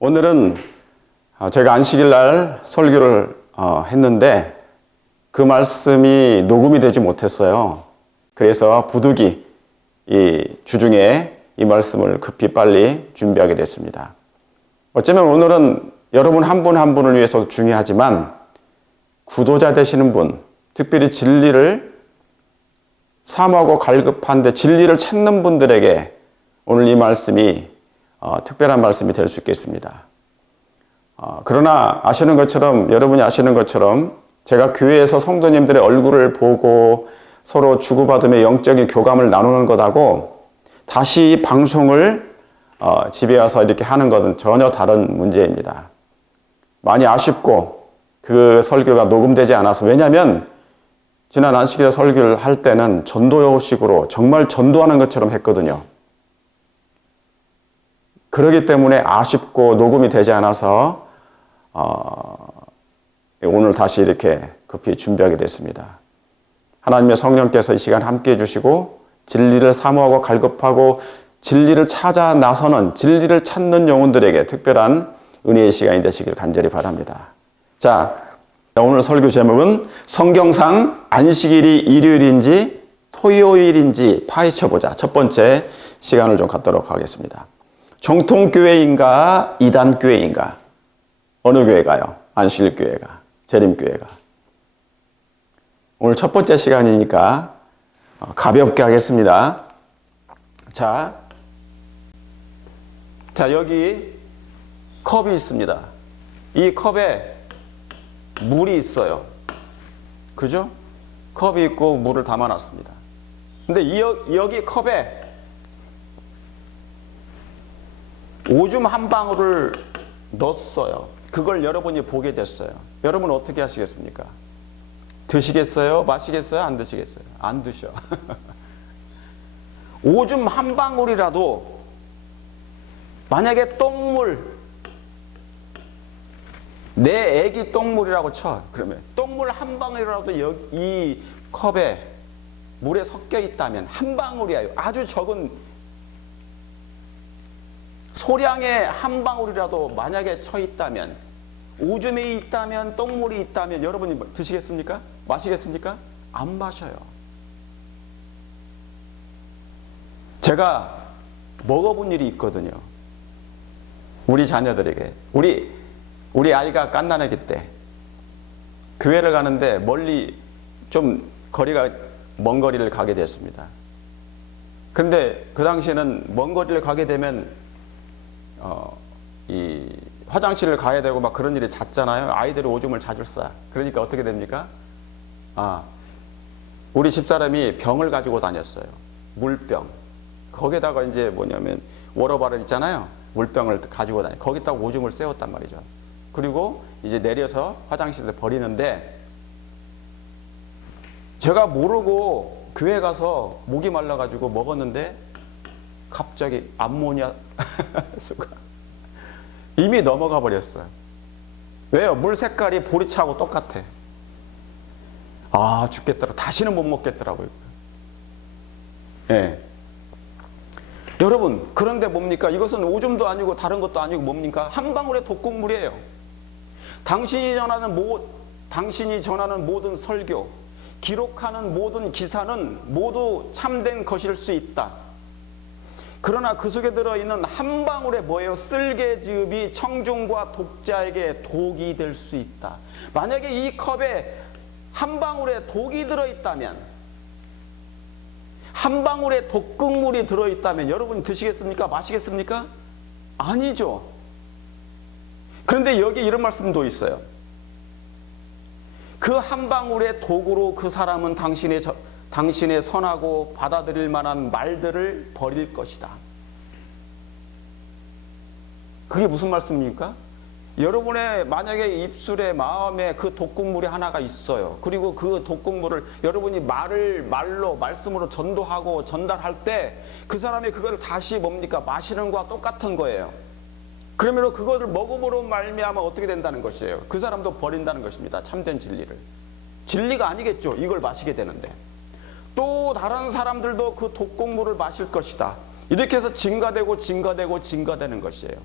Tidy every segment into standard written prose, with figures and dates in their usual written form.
오늘은 제가 안식일 날 설교를 했는데 그 말씀이 녹음이 되지 못했어요. 그래서 부득이 이 주중에 이 말씀을 급히 빨리 준비하게 됐습니다. 어쩌면 오늘은 여러분 한 분 한 분을 위해서도 중요하지만 구도자 되시는 분, 특별히 진리를 사모하고 갈급한데 진리를 찾는 분들에게 오늘 이 말씀이 특별한 말씀이 될 수 있겠습니다. 그러나 여러분이 아시는 것처럼 제가 교회에서 성도님들의 얼굴을 보고 서로 주고받으며 영적인 교감을 나누는 것하고 다시 이 방송을 집에 와서 이렇게 하는 것은 전혀 다른 문제입니다. 많이 아쉽고 그 설교가 녹음되지 않아서, 왜냐하면 지난 안식일 설교를 할 때는 전도식으로 정말 전도하는 것처럼 했거든요. 그렇기 때문에 아쉽고 녹음이 되지 않아서 오늘 다시 이렇게 급히 준비하게 됐습니다. 하나님의 성령께서 이 시간 함께 해주시고 진리를 사모하고 갈급하고 진리를 찾아 나서는, 진리를 찾는 영혼들에게 특별한 은혜의 시간이 되시길 간절히 바랍니다. 자, 오늘 설교 제목은 성경상 안식일이 일요일인지 토요일인지 파헤쳐보자. 첫 번째 시간을 좀 갖도록 하겠습니다. 정통교회인가 이단교회인가? 어느 교회가요? 안식일교회가, 재림교회가. 오늘 첫 번째 시간이니까 가볍게 하겠습니다. 자, 여기 컵이 있습니다. 이 컵에 물이 있어요. 그죠? 컵이 있고 물을 담아놨습니다. 근데 여기 컵에 오줌 한 방울을 넣었어요. 그걸 여러분이 보게 됐어요. 여러분 어떻게 하시겠습니까? 드시겠어요? 마시겠어요? 안 드시겠어요? 안 드셔. 오줌 한 방울이라도, 만약에 똥물, 내 애기 똥물이라고 쳐. 그러면 똥물 한 방울이라도 이 컵에 물에 섞여 있다면, 한 방울이에요. 아주 적은 소량의 한 방울이라도 만약에 쳐 있다면, 오줌이 있다면, 똥물이 있다면 여러분이 드시겠습니까? 마시겠습니까? 안 마셔요. 제가 먹어본 일이 있거든요. 우리 자녀들에게. 우리 아이가 갓난아기 때 교회를 가는데 멀리 좀 거리가 먼 거리를 가게 됐습니다. 근데 그 당시에는 먼 거리를 가게 되면 이 화장실을 가야 되고 막 그런 일이 잦잖아요. 아이들이 오줌을 자주 싸. 그러니까 어떻게 됩니까? 우리 집사람이 병을 가지고 다녔어요. 물병. 거기다가 이제 뭐냐면 워러바를 있잖아요. 물병을 가지고 다녀. 거기다가 오줌을 쐬었단 말이죠. 그리고 이제 내려서 화장실에 버리는데, 제가 모르고 교회 가서 목이 말라가지고 먹었는데 갑자기 암모니아 수가 이미 넘어가 버렸어요. 왜요? 물 색깔이 보리차하고 똑같아. 죽겠더라. 다시는 못 먹겠더라고요. 예. 여러분, 그런데 뭡니까? 이것은 오줌도 아니고 다른 것도 아니고 뭡니까? 한 방울의 독극물이에요. 당신이 전하는 모든 설교, 기록하는 모든 기사는 모두 참된 것일 수 있다. 그러나 그 속에 들어있는 한 방울의 뭐예요? 쓸개즙이 청중과 독자에게 독이 될 수 있다. 만약에 이 컵에 한 방울의 독이 들어있다면, 한 방울의 독극물이 들어있다면 여러분 드시겠습니까? 마시겠습니까? 아니죠. 그런데 여기 이런 말씀도 있어요. 그 한 방울의 독으로 그 사람은 당신의 선하고 받아들일 만한 말들을 버릴 것이다. 그게 무슨 말씀입니까? 여러분의 만약에 입술에, 마음에 그 독극물이 하나가 있어요. 그리고 그 독극물을 여러분이 말씀으로 전도하고 전달할 때 그 사람이 그걸 다시 뭡니까? 마시는 것과 똑같은 거예요. 그러면 그것을 먹음으로 말미암아 어떻게 된다는 것이에요? 그 사람도 버린다는 것입니다. 참된 진리를. 진리가 아니겠죠. 이걸 마시게 되는데. 또 다른 사람들도 그 독곡물을 마실 것이다. 이렇게 해서 증가되고 증가되고 증가되는 것이에요.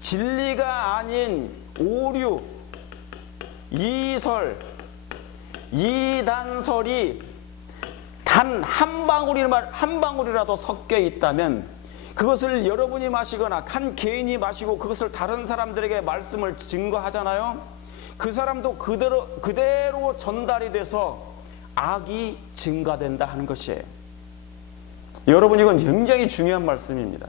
진리가 아닌 오류, 이설, 이단설이 단 한 방울이라도 섞여 있다면 그것을 여러분이 마시거나 한 개인이 마시고 그것을 다른 사람들에게 말씀을 증거하잖아요. 그 사람도 그대로 전달이 돼서 악이 증가된다 하는 것이에요. 여러분, 이건 굉장히 중요한 말씀입니다.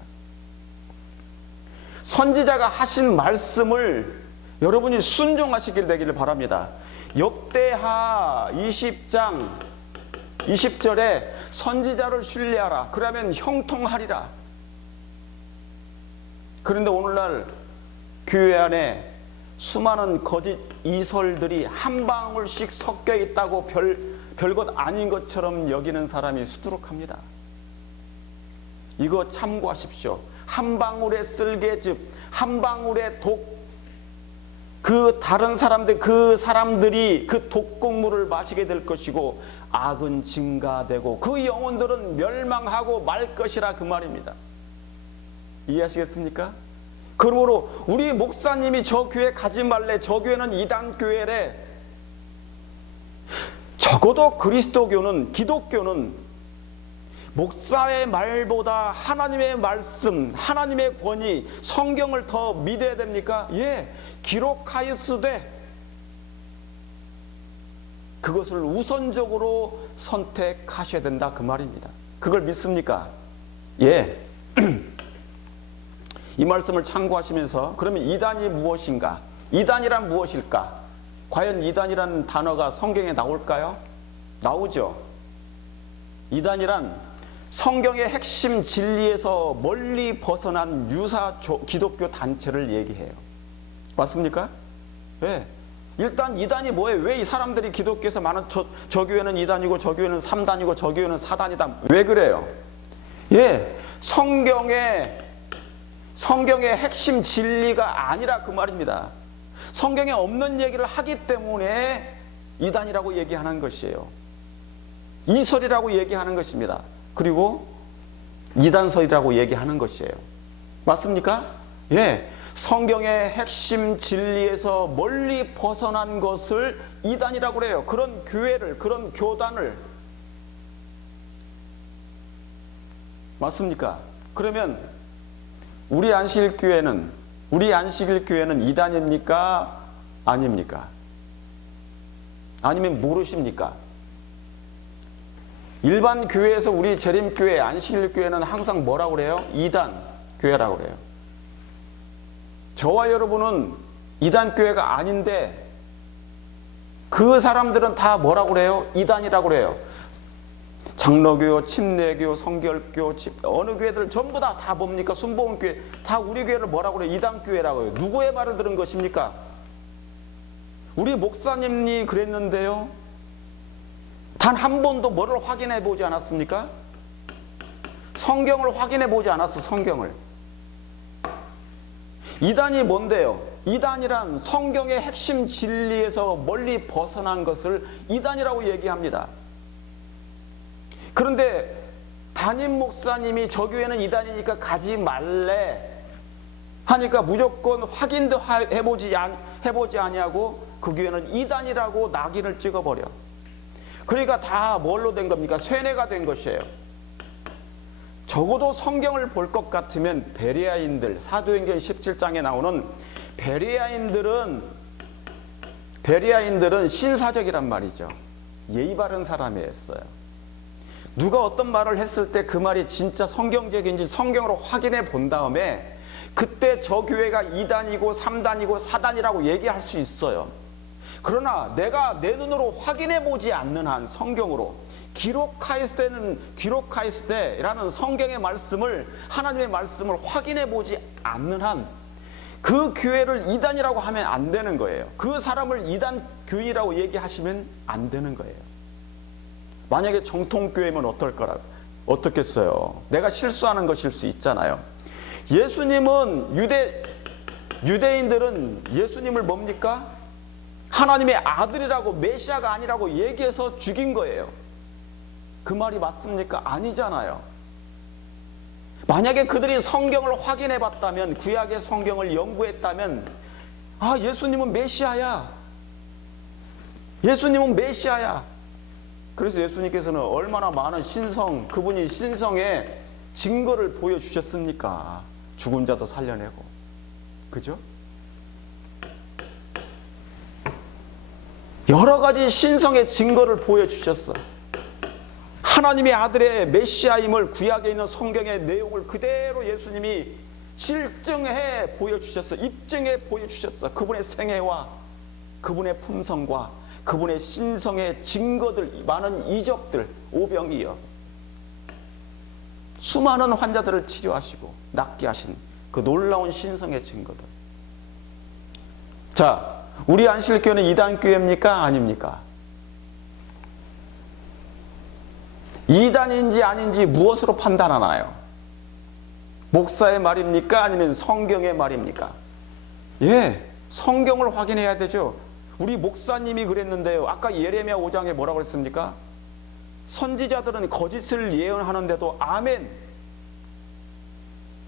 선지자가 하신 말씀을 여러분이 순종하시길 되기를 바랍니다. 역대하 20장 20절에 선지자를 신뢰하라. 그러면 형통하리라. 그런데 오늘날 교회 안에 수많은 거짓 이설들이 한 방울씩 섞여 있다고 별것 아닌 것처럼 여기는 사람이 수두룩합니다. 이거 참고하십시오. 한 방울의 쓸개즙, 한 방울의 독, 그 사람들이 그 독곡물을 마시게 될 것이고 악은 증가되고 그 영혼들은 멸망하고 말 것이라 그 말입니다. 이해하시겠습니까? 그러므로 우리 목사님이 저 교회 가지 말래, 저 교회는 이단 교회래. 적어도 그리스도교는, 기독교는 목사의 말보다 하나님의 말씀, 하나님의 권위, 성경을 더 믿어야 됩니까? 예, 기록하였으되 그것을 우선적으로 선택하셔야 된다 그 말입니다. 그걸 믿습니까? 예. 이 말씀을 참고하시면서 그러면 이단이 무엇인가? 이단이란 무엇일까? 과연 이단이라는 단어가 성경에 나올까요? 나오죠. 이단이란 성경의 핵심 진리에서 멀리 벗어난 유사 기독교 단체를 얘기해요. 맞습니까? 왜? 일단 이단이 뭐예요? 왜 이 사람들이 기독교에서 많은 저 교회는 이단이고 저 교회는 3단이고 저 교회는 4단이다. 왜 그래요? 예, 성경의 핵심 진리가 아니라 그 말입니다. 성경에 없는 얘기를 하기 때문에 이단이라고 얘기하는 것이에요. 이설이라고 얘기하는 것입니다. 그리고 이단설이라고 얘기하는 것이에요. 맞습니까? 예, 성경의 핵심 진리에서 멀리 벗어난 것을 이단이라고 그래요. 그런 교회를, 그런 교단을. 맞습니까? 그러면 우리 안식일교회는 이단입니까? 아닙니까? 아니면 모르십니까? 일반 교회에서 우리 재림교회, 안식일교회는 항상 뭐라고 그래요? 이단 교회라고 그래요. 저와 여러분은 이단 교회가 아닌데 그 사람들은 다 뭐라고 그래요? 이단이라고 그래요. 장로교, 침례교, 성결교, 어느 교회들 전부 다 뭡니까? 순복음교회. 다 우리 교회를 뭐라고 그래요? 이단교회라고 해요. 누구의 말을 들은 것입니까? 우리 목사님이 그랬는데요. 단 한 번도 뭐를 확인해 보지 않았습니까? 성경을 확인해 보지 않았어, 성경을. 이단이 뭔데요? 이단이란 성경의 핵심 진리에서 멀리 벗어난 것을 이단이라고 얘기합니다. 그런데 담임 목사님이 저 교회는 이단이니까 가지 말래 하니까 무조건 확인도 해보지 아니하고 그 교회는 이단이라고 낙인을 찍어버려. 그러니까 다 뭘로 된 겁니까? 쇠뇌가 된 것이에요. 적어도 성경을 볼 것 같으면 베레아인들, 사도행전 17장에 나오는 베레아인들은 신사적이란 말이죠. 예의 바른 사람이었어요. 누가 어떤 말을 했을 때 그 말이 진짜 성경적인지 성경으로 확인해 본 다음에 그때 저 교회가 2단이고 3단이고 4단이라고 얘기할 수 있어요. 그러나 내가 내 눈으로 확인해 보지 않는 한 성경으로 기록하였으되라는 성경의 말씀을, 하나님의 말씀을 확인해 보지 않는 한 그 교회를 이단이라고 하면 안 되는 거예요. 그 사람을 이단 교인이라고 얘기하시면 안 되는 거예요. 만약에 정통교회면 어떻겠어요? 내가 실수하는 것일 수 있잖아요. 예수님은 유대인들은 예수님을 뭡니까? 하나님의 아들이라고, 메시아가 아니라고 얘기해서 죽인 거예요. 그 말이 맞습니까? 아니잖아요. 만약에 그들이 성경을 확인해 봤다면, 구약의 성경을 연구했다면, 아, 예수님은 메시아야. 예수님은 메시아야. 그래서 예수님께서는 얼마나 많은 그분이 신성의 증거를 보여주셨습니까? 죽은 자도 살려내고. 그죠? 여러 가지 신성의 증거를 보여주셨어. 하나님의 아들의 메시아임을 구약에 있는 성경의 내용을 그대로 예수님이 실증해 보여주셨어. 입증해 보여주셨어. 그분의 생애와 그분의 품성과 그분의 신성의 증거들, 많은 이적들, 오병이어 수많은 환자들을 치료하시고 낫게 하신 그 놀라운 신성의 증거들. 자, 우리 안실교회는 이단교회입니까? 아닙니까? 이단인지 아닌지 무엇으로 판단하나요? 목사의 말입니까? 아니면 성경의 말입니까? 예, 성경을 확인해야 되죠. 우리 목사님이 그랬는데요. 아까 예레미야 5장에 뭐라고 그랬습니까? 선지자들은 거짓을 예언하는데도 아멘.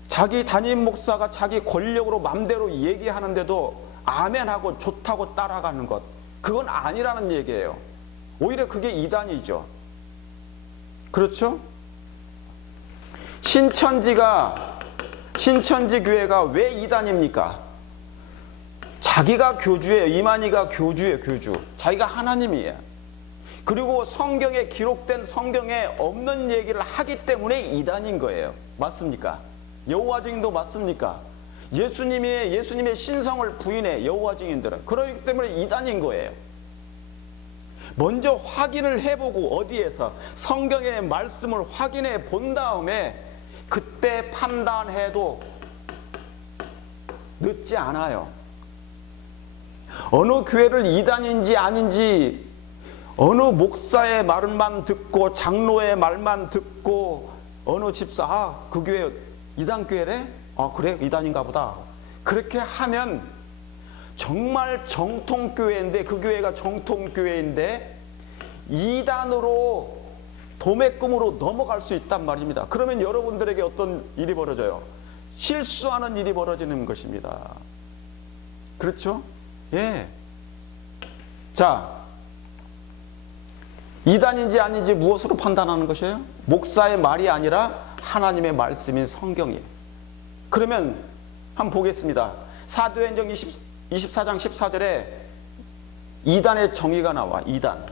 자기 담임 목사가 자기 권력으로 맘대로 얘기하는데도 아멘하고 좋다고 따라가는 것, 그건 아니라는 얘기예요. 오히려 그게 이단이죠. 그렇죠? 신천지 교회가 왜 이단입니까? 자기가 교주예요. 이만희가 교주예요. 교주. 자기가 하나님이에요. 그리고 성경에 기록된 성경에 없는 얘기를 하기 때문에 이단인 거예요. 맞습니까? 여호와 증인도 맞습니까? 예수님의 신성을 부인해, 여호와 증인들은. 그렇기 때문에 이단인 거예요. 먼저 확인을 해보고, 어디에서 성경의 말씀을 확인해 본 다음에 그때 판단해도 늦지 않아요. 어느 교회를 이단인지 아닌지, 어느 목사의 말만 듣고 장로의 말만 듣고 어느 집사, 아, 그 교회 이단교회래? 아, 그래? 이단인가 보다. 그렇게 하면 정말 정통교회인데, 그 교회가 정통교회인데 이단으로, 도매금으로 넘어갈 수 있단 말입니다. 그러면 여러분들에게 어떤 일이 벌어져요? 실수하는 일이 벌어지는 것입니다. 그렇죠? 예. 자, 이단인지 아닌지 무엇으로 판단하는 것이에요? 목사의 말이 아니라 하나님의 말씀인 성경이에요. 그러면 한번 보겠습니다. 사도행전 24장 14절에 이단의 정의가 나와. 이단.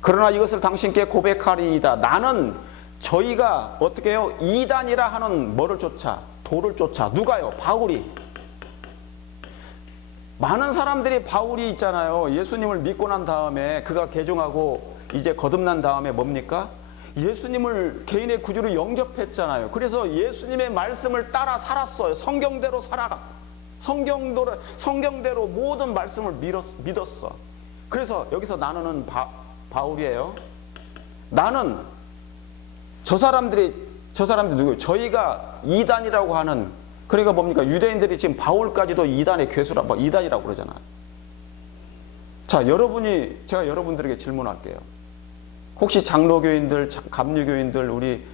그러나 이것을 당신께 고백하리이다. 나는 저희가 어떻게 해요? 이단이라 하는 뭐를 쫓아? 도를 쫓아. 누가요? 바울이. 많은 사람들이 바울이 있잖아요. 예수님을 믿고 난 다음에, 그가 개종하고 이제 거듭난 다음에 뭡니까? 예수님을 개인의 구주로 영접했잖아요. 그래서 예수님의 말씀을 따라 살았어요. 성경대로 살아갔어. 성경대로 모든 말씀을 믿었어. 그래서 여기서 나누는 바울이에요. 나는 저 사람들이 누구예요? 저희가 이단이라고 하는, 그러니까 뭡니까? 유대인들이 지금 바울까지도 이단의 괴수라고, 이단이라고 그러잖아요. 자, 제가 여러분들에게 질문할게요. 혹시 장로교인들, 감리교인들, 우리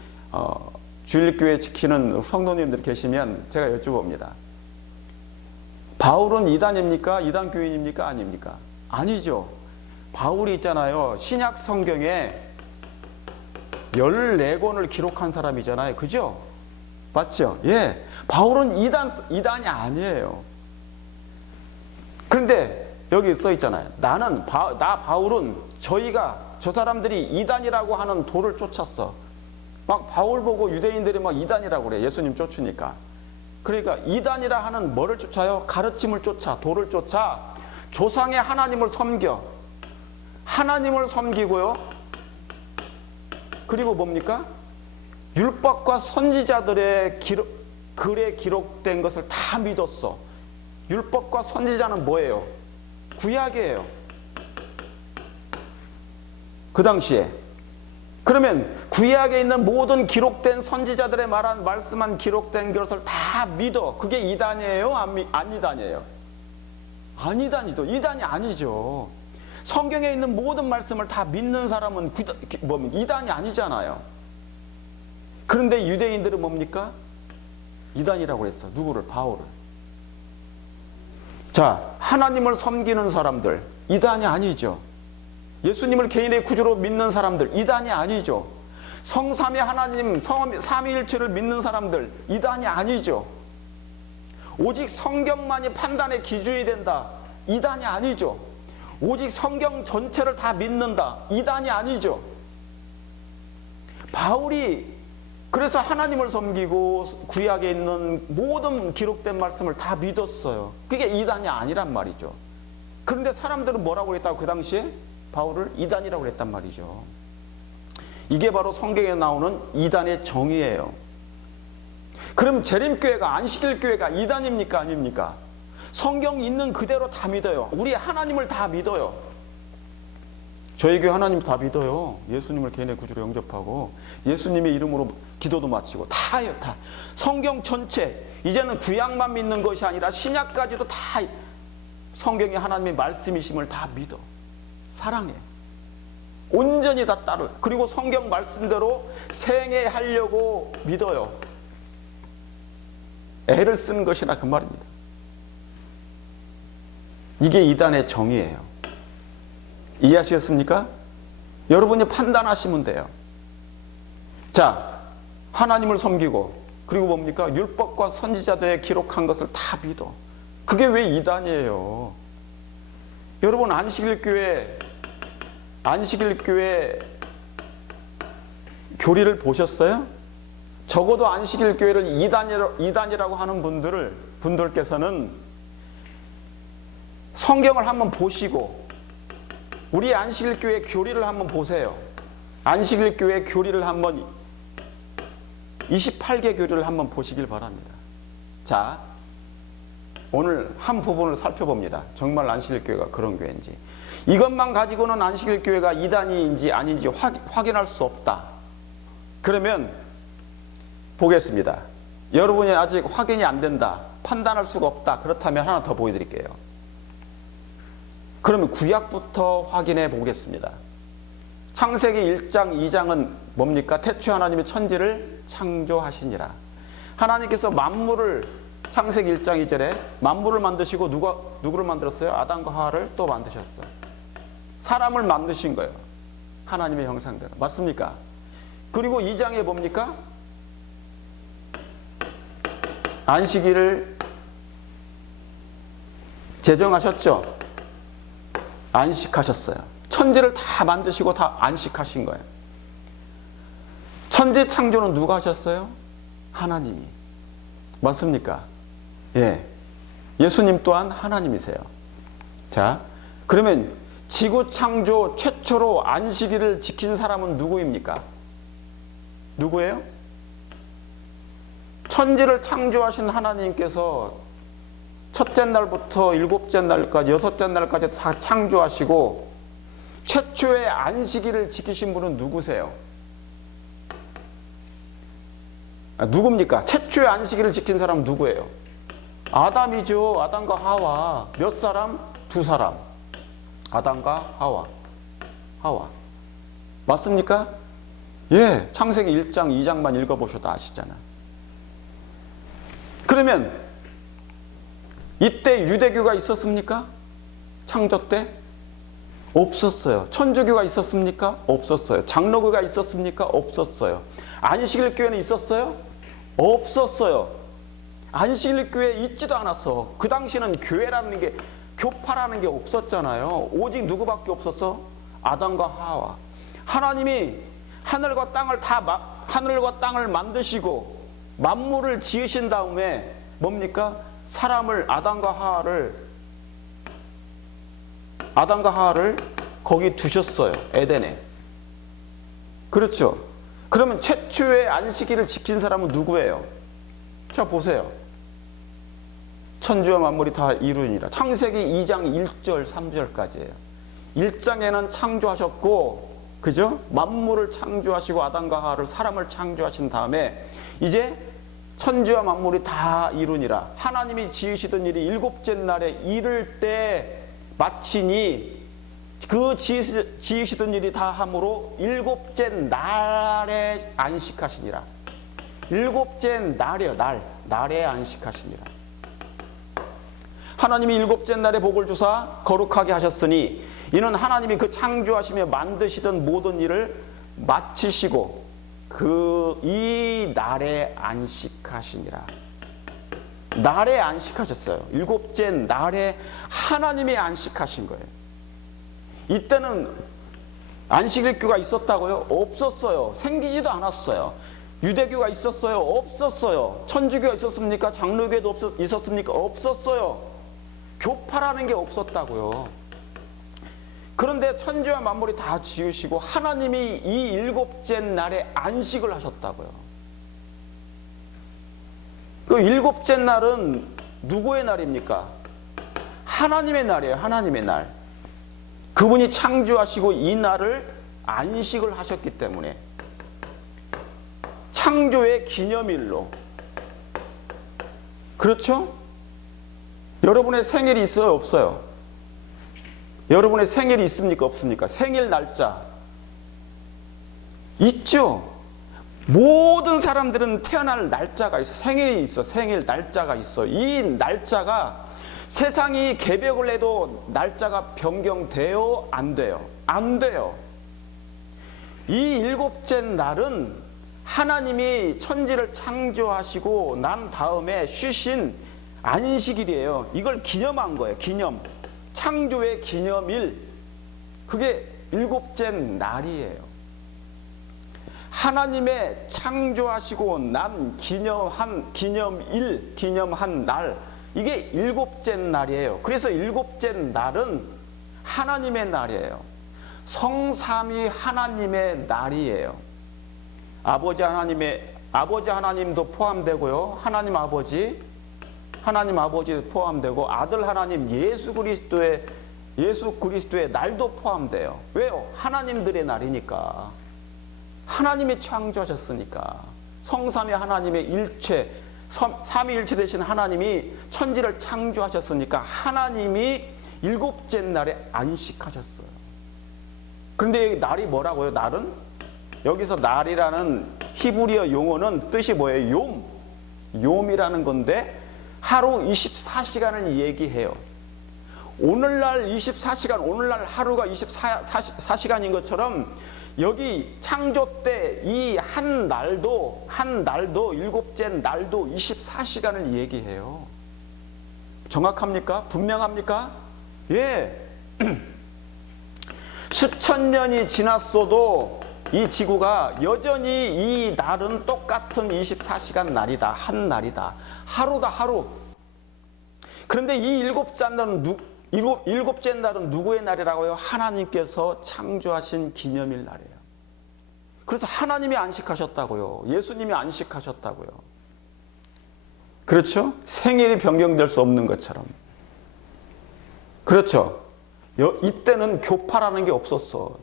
주일교회 지키는 성도님들 계시면 제가 여쭤봅니다. 바울은 이단입니까? 이단교인입니까? 아닙니까? 아니죠. 바울이 있잖아요. 신약 성경에 14권을 기록한 사람이잖아요. 그죠? 맞죠? 예. 바울은 이단이 아니에요. 그런데 여기 써 있잖아요. 나 바울은 저 사람들이 이단이라고 하는 도를 쫓았어. 막 바울 보고 유대인들이 막 이단이라고 그래. 예수님 쫓으니까. 그러니까 이단이라 하는 뭐를 쫓아요? 가르침을 쫓아, 도를 쫓아. 조상의 하나님을 섬겨. 하나님을 섬기고요. 그리고 뭡니까? 율법과 선지자들의 글에 기록된 것을 다 믿었어. 율법과 선지자는 뭐예요? 구약이에요. 그 당시에. 그러면 구약에 있는 모든 기록된 선지자들의 말씀만 기록된 것을 다 믿어. 그게 이단이에요? 안 이단이에요? 안 이단이죠. 이단이 아니죠. 성경에 있는 모든 말씀을 다 믿는 사람은 이단이 아니잖아요. 그런데 유대인들은 뭡니까? 이단이라고 했어. 누구를? 바울을. 자, 하나님을 섬기는 사람들 이단이 아니죠. 예수님을 개인의 구주로 믿는 사람들 이단이 아니죠. 성삼위 하나님, 삼위일체를 믿는 사람들 이단이 아니죠. 오직 성경만이 판단의 기준이 된다 이단이 아니죠. 오직 성경 전체를 다 믿는다 이단이 아니죠. 바울이 그래서 하나님을 섬기고 구약에 있는 모든 기록된 말씀을 다 믿었어요. 그게 이단이 아니란 말이죠. 그런데 사람들은 뭐라고 했다고 그 당시에? 바울을 이단이라고 했단 말이죠. 이게 바로 성경에 나오는 이단의 정의예요. 그럼 재림교회가 안식일교회가 이단입니까 아닙니까? 성경 있는 그대로 다 믿어요. 우리 하나님을 다 믿어요. 저희 교회 하나님 다 믿어요. 예수님을 개인의 구주로 영접하고 예수님의 이름으로 기도도 마치고 다 해요. 다. 성경 전체 이제는 구약만 믿는 것이 아니라 신약까지도 다 성경이 하나님의 말씀이심을 다 믿어. 사랑해. 온전히 다 따르. 그리고 성경 말씀대로 생애하려고 믿어요. 애를 쓰는 것이나 그 말입니다. 이게 이단의 정의예요. 이해하시겠습니까? 여러분이 판단하시면 돼요. 자, 하나님을 섬기고 그리고 뭡니까? 율법과 선지자들의 기록한 것을 다 믿어. 그게 왜 이단이에요? 여러분 안식일교회 교리를 보셨어요? 적어도 안식일교회를 이단이라고 하는 분들께서는 성경을 한번 보시고 우리 안식일교회 교리를 한번 보세요. 안식일교회 교리를 한번 28개 교리를 한번 보시길 바랍니다. 자, 오늘 한 부분을 살펴봅니다. 정말 안식일교회가 그런 교회인지. 이것만 가지고는 안식일교회가 이단인지 아닌지 확인할 수 없다. 그러면 보겠습니다. 여러분이 아직 확인이 안 된다. 판단할 수가 없다. 그렇다면 하나 더 보여드릴게요. 그러면 구약부터 확인해 보겠습니다. 창세기 1장, 2장은 뭡니까? 태초에 하나님이 천지를 창조하시니라. 하나님께서 만물을 창세기 1장 2절에 만물을 만드시고 누구를 만들었어요? 아담과 하와를 또 만드셨어요. 사람을 만드신 거예요. 하나님의 형상대로. 맞습니까? 그리고 2장에 뭡니까? 안식일을 제정하셨죠? 안식하셨어요. 천지를 다 만드시고 다 안식하신 거예요. 천지 창조는 누가 하셨어요? 하나님이. 맞습니까? 예. 예수님 또한 하나님이세요. 자, 그러면 지구 창조 최초로 안식일을 지킨 사람은 누구입니까? 누구예요? 천지를 창조하신 하나님께서 첫째 날부터 일곱째 날까지, 여섯째 날까지 다 창조하시고 최초의 안식일을 지키신 분은 누구세요? 누굽니까? 최초의 안식일을 지킨 사람은 누구예요? 아담이죠. 아담과 하와. 몇 사람? 두 사람. 아담과 하와. 맞습니까? 예, 창세기 1장, 2장만 읽어보셔도 아시잖아. 그러면 이때 유대교가 있었습니까? 창조 때? 없었어요. 천주교가 있었습니까? 없었어요. 장로교가 있었습니까? 없었어요. 안식일 교회는 있었어요? 없었어요. 안식일 교회 있지도 않았어. 그 당시에는 교회라는 게, 교파라는 게 없었잖아요. 오직 누구밖에 없었어? 아담과 하와. 하나님이 하늘과 땅을 만드시고 만물을 지으신 다음에 뭡니까? 사람을 아담과 하와를 거기 두셨어요. 에덴에. 그렇죠. 그러면 최초의 안식일을 지킨 사람은 누구예요? 자, 보세요. 천지와 만물이 다 이루니라. 창세기 2장 1절 3절까지예요. 1장에는 창조하셨고, 그죠? 만물을 창조하시고 아담과 하와를, 사람을 창조하신 다음에 이제 천지와 만물이 다 이루니라. 하나님이 지으시던 일이 일곱째 날에 이를 때 마치니 그 지으시던 일이 다 함으로 일곱째 날에 안식하시니라. 일곱째 날이요, 날에 안식하시니라. 하나님이 일곱째 날에 복을 주사 거룩하게 하셨으니 이는 하나님이 그 창조하시며 만드시던 모든 일을 마치시고 이 날에 안식하시니라. 날에 안식하셨어요. 일곱째 날에 하나님이 안식하신 거예요. 이때는 안식일교가 있었다고요? 없었어요. 생기지도 않았어요. 유대교가 있었어요? 없었어요. 천주교가 있었습니까? 장로교도 있었습니까? 없었어요. 교파라는 게 없었다고요. 그런데 천지와 만물이 다 지으시고 하나님이 이 일곱째 날에 안식을 하셨다고요. 그 일곱째 날은 누구의 날입니까? 하나님의 날이에요. 하나님의 날. 그분이 창조하시고 이 날을 안식을 하셨기 때문에 창조의 기념일로. 그렇죠? 여러분의 생일이 있어요? 없어요? 여러분의 생일이 있습니까? 없습니까? 생일 날짜 있죠? 모든 사람들은 태어날 날짜가 있어. 생일이 있어. 생일 날짜가 있어. 이 날짜가 세상이 개벽을 해도 날짜가 변경돼요? 안 돼요? 안 돼요. 이 일곱째 날은 하나님이 천지를 창조하시고 난 다음에 쉬신 안식일이에요. 이걸 기념한 거예요. 기념. 창조의 기념일. 그게 일곱째 날이에요. 하나님의 창조하시고 난 기념한 날. 이게 일곱째 날이에요. 그래서 일곱째 날은 하나님의 날이에요. 성삼위 하나님의 날이에요. 아버지 하나님도 포함되고요. 하나님 아버지도 포함되고 아들 하나님 예수 그리스도의 날도 포함돼요. 왜요? 하나님들의 날이니까. 하나님이 창조하셨으니까. 성삼위 하나님의 일체, 삼위일체 되신 하나님이 천지를 창조하셨으니까 하나님이 일곱째 날에 안식하셨어요. 그런데 날이 뭐라고요? 날은? 여기서 날이라는 히브리어 용어는 뜻이 뭐예요? 욤이라는 건데 하루 24시간을 얘기해요. 오늘날 24시간, 오늘날 하루가 24시간인 것처럼 여기 창조 때 이 한 날도 일곱째 날도 24시간을 얘기해요. 정확합니까? 분명합니까? 예. 수천 년이 지났어도 이 지구가 여전히 이 날은 똑같은 24시간 날이다. 한 날이다. 하루다, 하루. 그런데 이 일곱째 날은 누구의 날이라고요? 하나님께서 창조하신 기념일 날이에요. 그래서 하나님이 안식하셨다고요. 예수님이 안식하셨다고요. 그렇죠? 생일이 변경될 수 없는 것처럼. 그렇죠? 이때는 교파라는 게 없었어.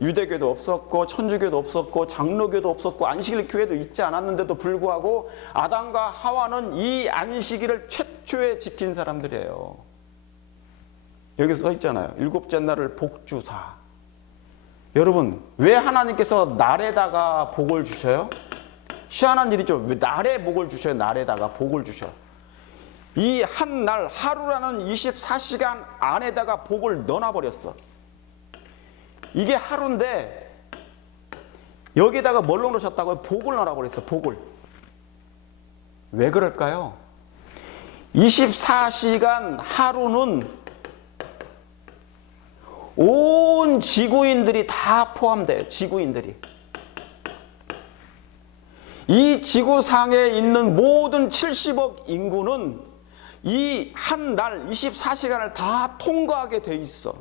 유대교도 없었고 천주교도 없었고 장로교도 없었고 안식일 교회도 있지 않았는데도 불구하고 아담과 하와는 이 안식일을 최초에 지킨 사람들이에요. 여기 써 있잖아요. 일곱째 날을 복주사. 여러분, 왜 하나님께서 날에다가 복을 주셔요? 희한한 일이죠. 왜 날에 복을 주셔요? 날에다가 복을 주셔. 이 한 날, 하루라는 24시간 안에다가 복을 넣어버렸어. 이게 하루인데 여기다가 뭘 넣으셨다고요? 복을 넣어버렸어. 복을. 왜 그럴까요? 24시간 하루는 온 지구인들이 다 포함돼요. 지구인들이. 이 지구상에 있는 모든 70억 인구는 이 한 날 24시간을 다 통과하게 돼 있어.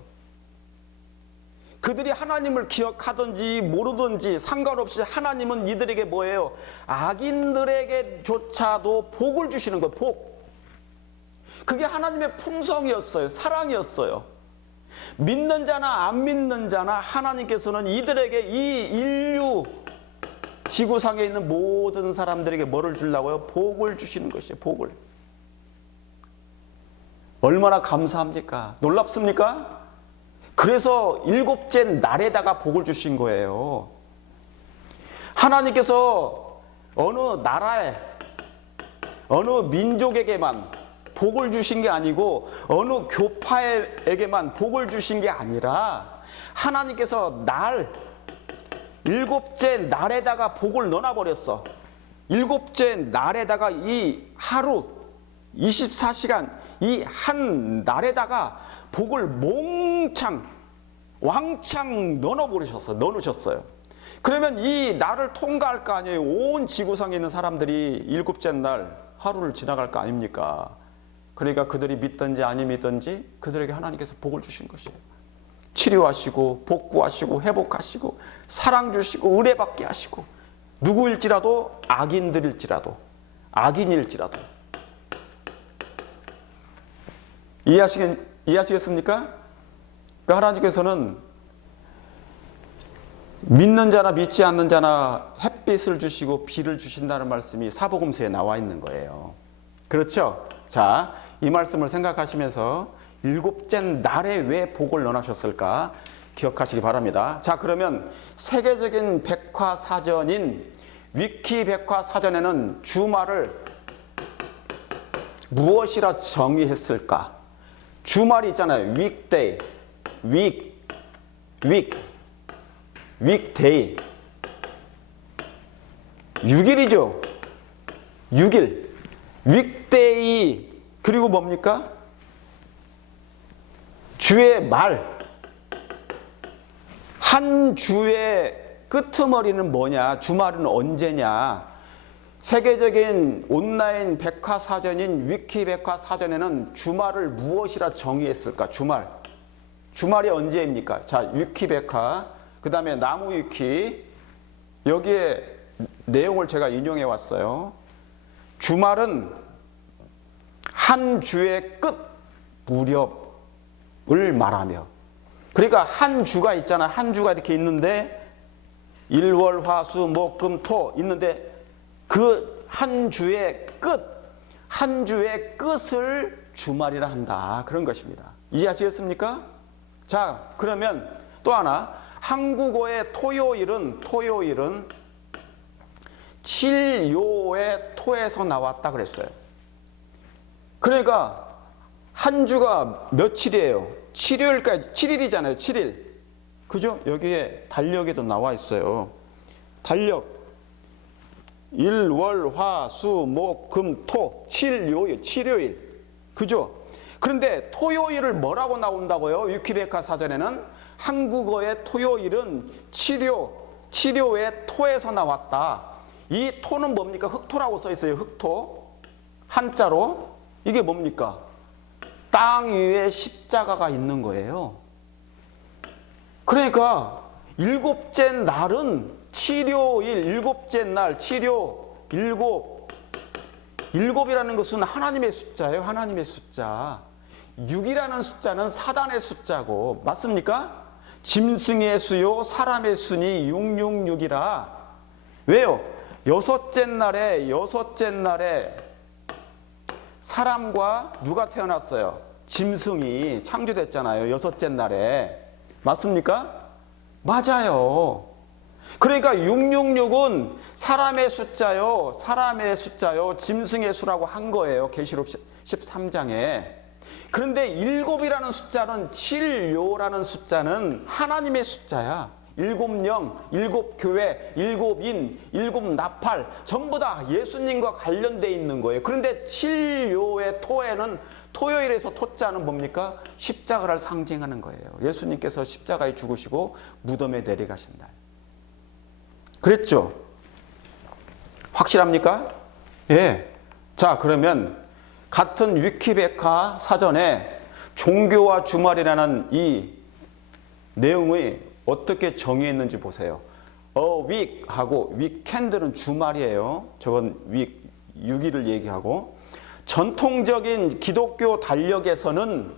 그들이 하나님을 기억하든지 모르든지 상관없이 하나님은 이들에게 뭐예요? 악인들에게조차도 복을 주시는 거예요. 복. 그게 하나님의 품성이었어요. 사랑이었어요. 믿는 자나 안 믿는 자나 하나님께서는 이들에게 이 인류 지구상에 있는 모든 사람들에게 뭐를 주려고요? 복을 주시는 것이에요. 복을. 얼마나 감사합니까? 놀랍습니까? 그래서 일곱째 날에다가 복을 주신 거예요. 하나님께서 어느 나라에, 어느 민족에게만 복을 주신 게 아니고 어느 교파에게만 복을 주신 게 아니라 하나님께서 일곱째 날에다가 복을 넣어버렸어. 일곱째 날에다가 이 하루 24시간 이 한 날에다가 복을 몽창 왕창 넣으셨어요. 그러면 이 날을 통과할 거 아니에요. 온 지구상에 있는 사람들이 일곱째 날 하루를 지나갈 거 아닙니까? 그러니까 그들이 믿든지 아니 믿든지 그들에게 하나님께서 복을 주신 것이에요. 치료하시고 복구하시고 회복하시고 사랑 주시고 은혜받게 하시고 누구일지라도 악인들일지라도 악인일지라도 이해하시겠습니까? 그러니까 하나님께서는 믿는 자나 믿지 않는 자나 햇빛을 주시고 비를 주신다는 말씀이 사복음서에 나와 있는 거예요. 그렇죠? 자, 이 말씀을 생각하시면서 일곱째 날에 왜 복을 넣으셨을까 기억하시기 바랍니다. 자, 그러면 세계적인 백과사전인 위키 백과사전에는 주말을 무엇이라 정의했을까? 주말이 있잖아요. weekday, weekday. 6일이죠. 6일. weekday. 그리고 뭡니까? 주의 말. 한 주의 끄트머리는 뭐냐? 주말은 언제냐? 세계적인 온라인 백과사전인 위키 백과사전에는 주말을 무엇이라 정의했을까? 주말이 언제입니까? 자, 위키 백과, 그 다음에 나무 위키, 여기에 내용을 제가 인용해 왔어요. 주말은 한 주의 끝 무렵을 말하며, 그러니까 한 주가 있잖아. 한 주가 이렇게 있는데 일월화수목금토 있는데 그 한 주의 끝을 주말이라 한다. 그런 것입니다. 이해하시겠습니까? 자, 그러면 또 하나, 한국어의 토요일은 칠요의 토에서 나왔다 그랬어요. 그러니까 한 주가 며칠이에요? 7일까지, 7일이잖아요. 7일. 그죠? 여기에 달력에도 나와 있어요. 달력. 일, 월, 화, 수, 목, 금, 토, 칠요일. 그죠? 그런데 토요일을 뭐라고 나온다고요? 위키백과 사전에는 한국어의 토요일은 치료의 토에서 나왔다. 이 토는 뭡니까? 흑토라고 써 있어요. 흑토. 한자로. 이게 뭡니까? 땅 위에 십자가가 있는 거예요. 그러니까 일곱째 날은 치료일, 일곱째 날, 일곱이라는 것은 하나님의 숫자예요. 하나님의 숫자. 6이라는 숫자는 사단의 숫자고, 맞습니까? 짐승의 수요 사람의 순이 666이라. 왜요? 여섯째 날에 사람과 누가 태어났어요? 짐승이 창조됐잖아요. 여섯째 날에. 맞습니까? 맞아요. 그러니까 666은 사람의 숫자요, 짐승의 수라고 한 거예요. 계시록 13장에. 그런데 일곱이라는 숫자는, 칠요라는 숫자는 하나님의 숫자야. 일곱 영, 일곱 교회, 일곱 인, 일곱 나팔, 전부 다 예수님과 관련되어 있는 거예요. 그런데 칠요의 토에는, 토요일에서 토자는 뭡니까? 십자가를 상징하는 거예요. 예수님께서 십자가에 죽으시고 무덤에 내려가신 날. 그랬죠? 확실합니까? 예. 자, 그러면 같은 위키백과 사전에 종교와 주말이라는 이 내용이 어떻게 정의했는지 보세요. week하고 weekend는 주말이에요. 저건 week, 6일을 얘기하고, 전통적인 기독교 달력에서는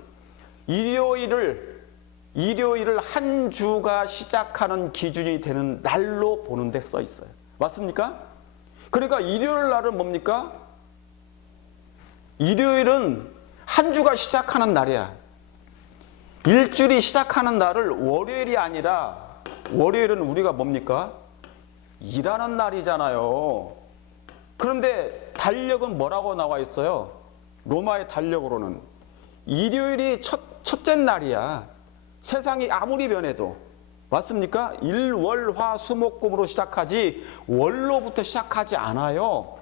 일요일을 한 주가 시작하는 기준이 되는 날로 보는 데 써 있어요. 맞습니까? 그러니까 일요일 날은 뭡니까? 일요일은 한 주가 시작하는 날이야. 일주일이 시작하는 날을 월요일이 아니라, 월요일은 우리가 뭡니까? 일하는 날이잖아요. 그런데 달력은 뭐라고 나와 있어요? 로마의 달력으로는 일요일이 첫째 날이야. 세상이 아무리 변해도. 맞습니까? 일, 월, 화, 수, 목, 금으로 시작하지 월로부터 시작하지 않아요.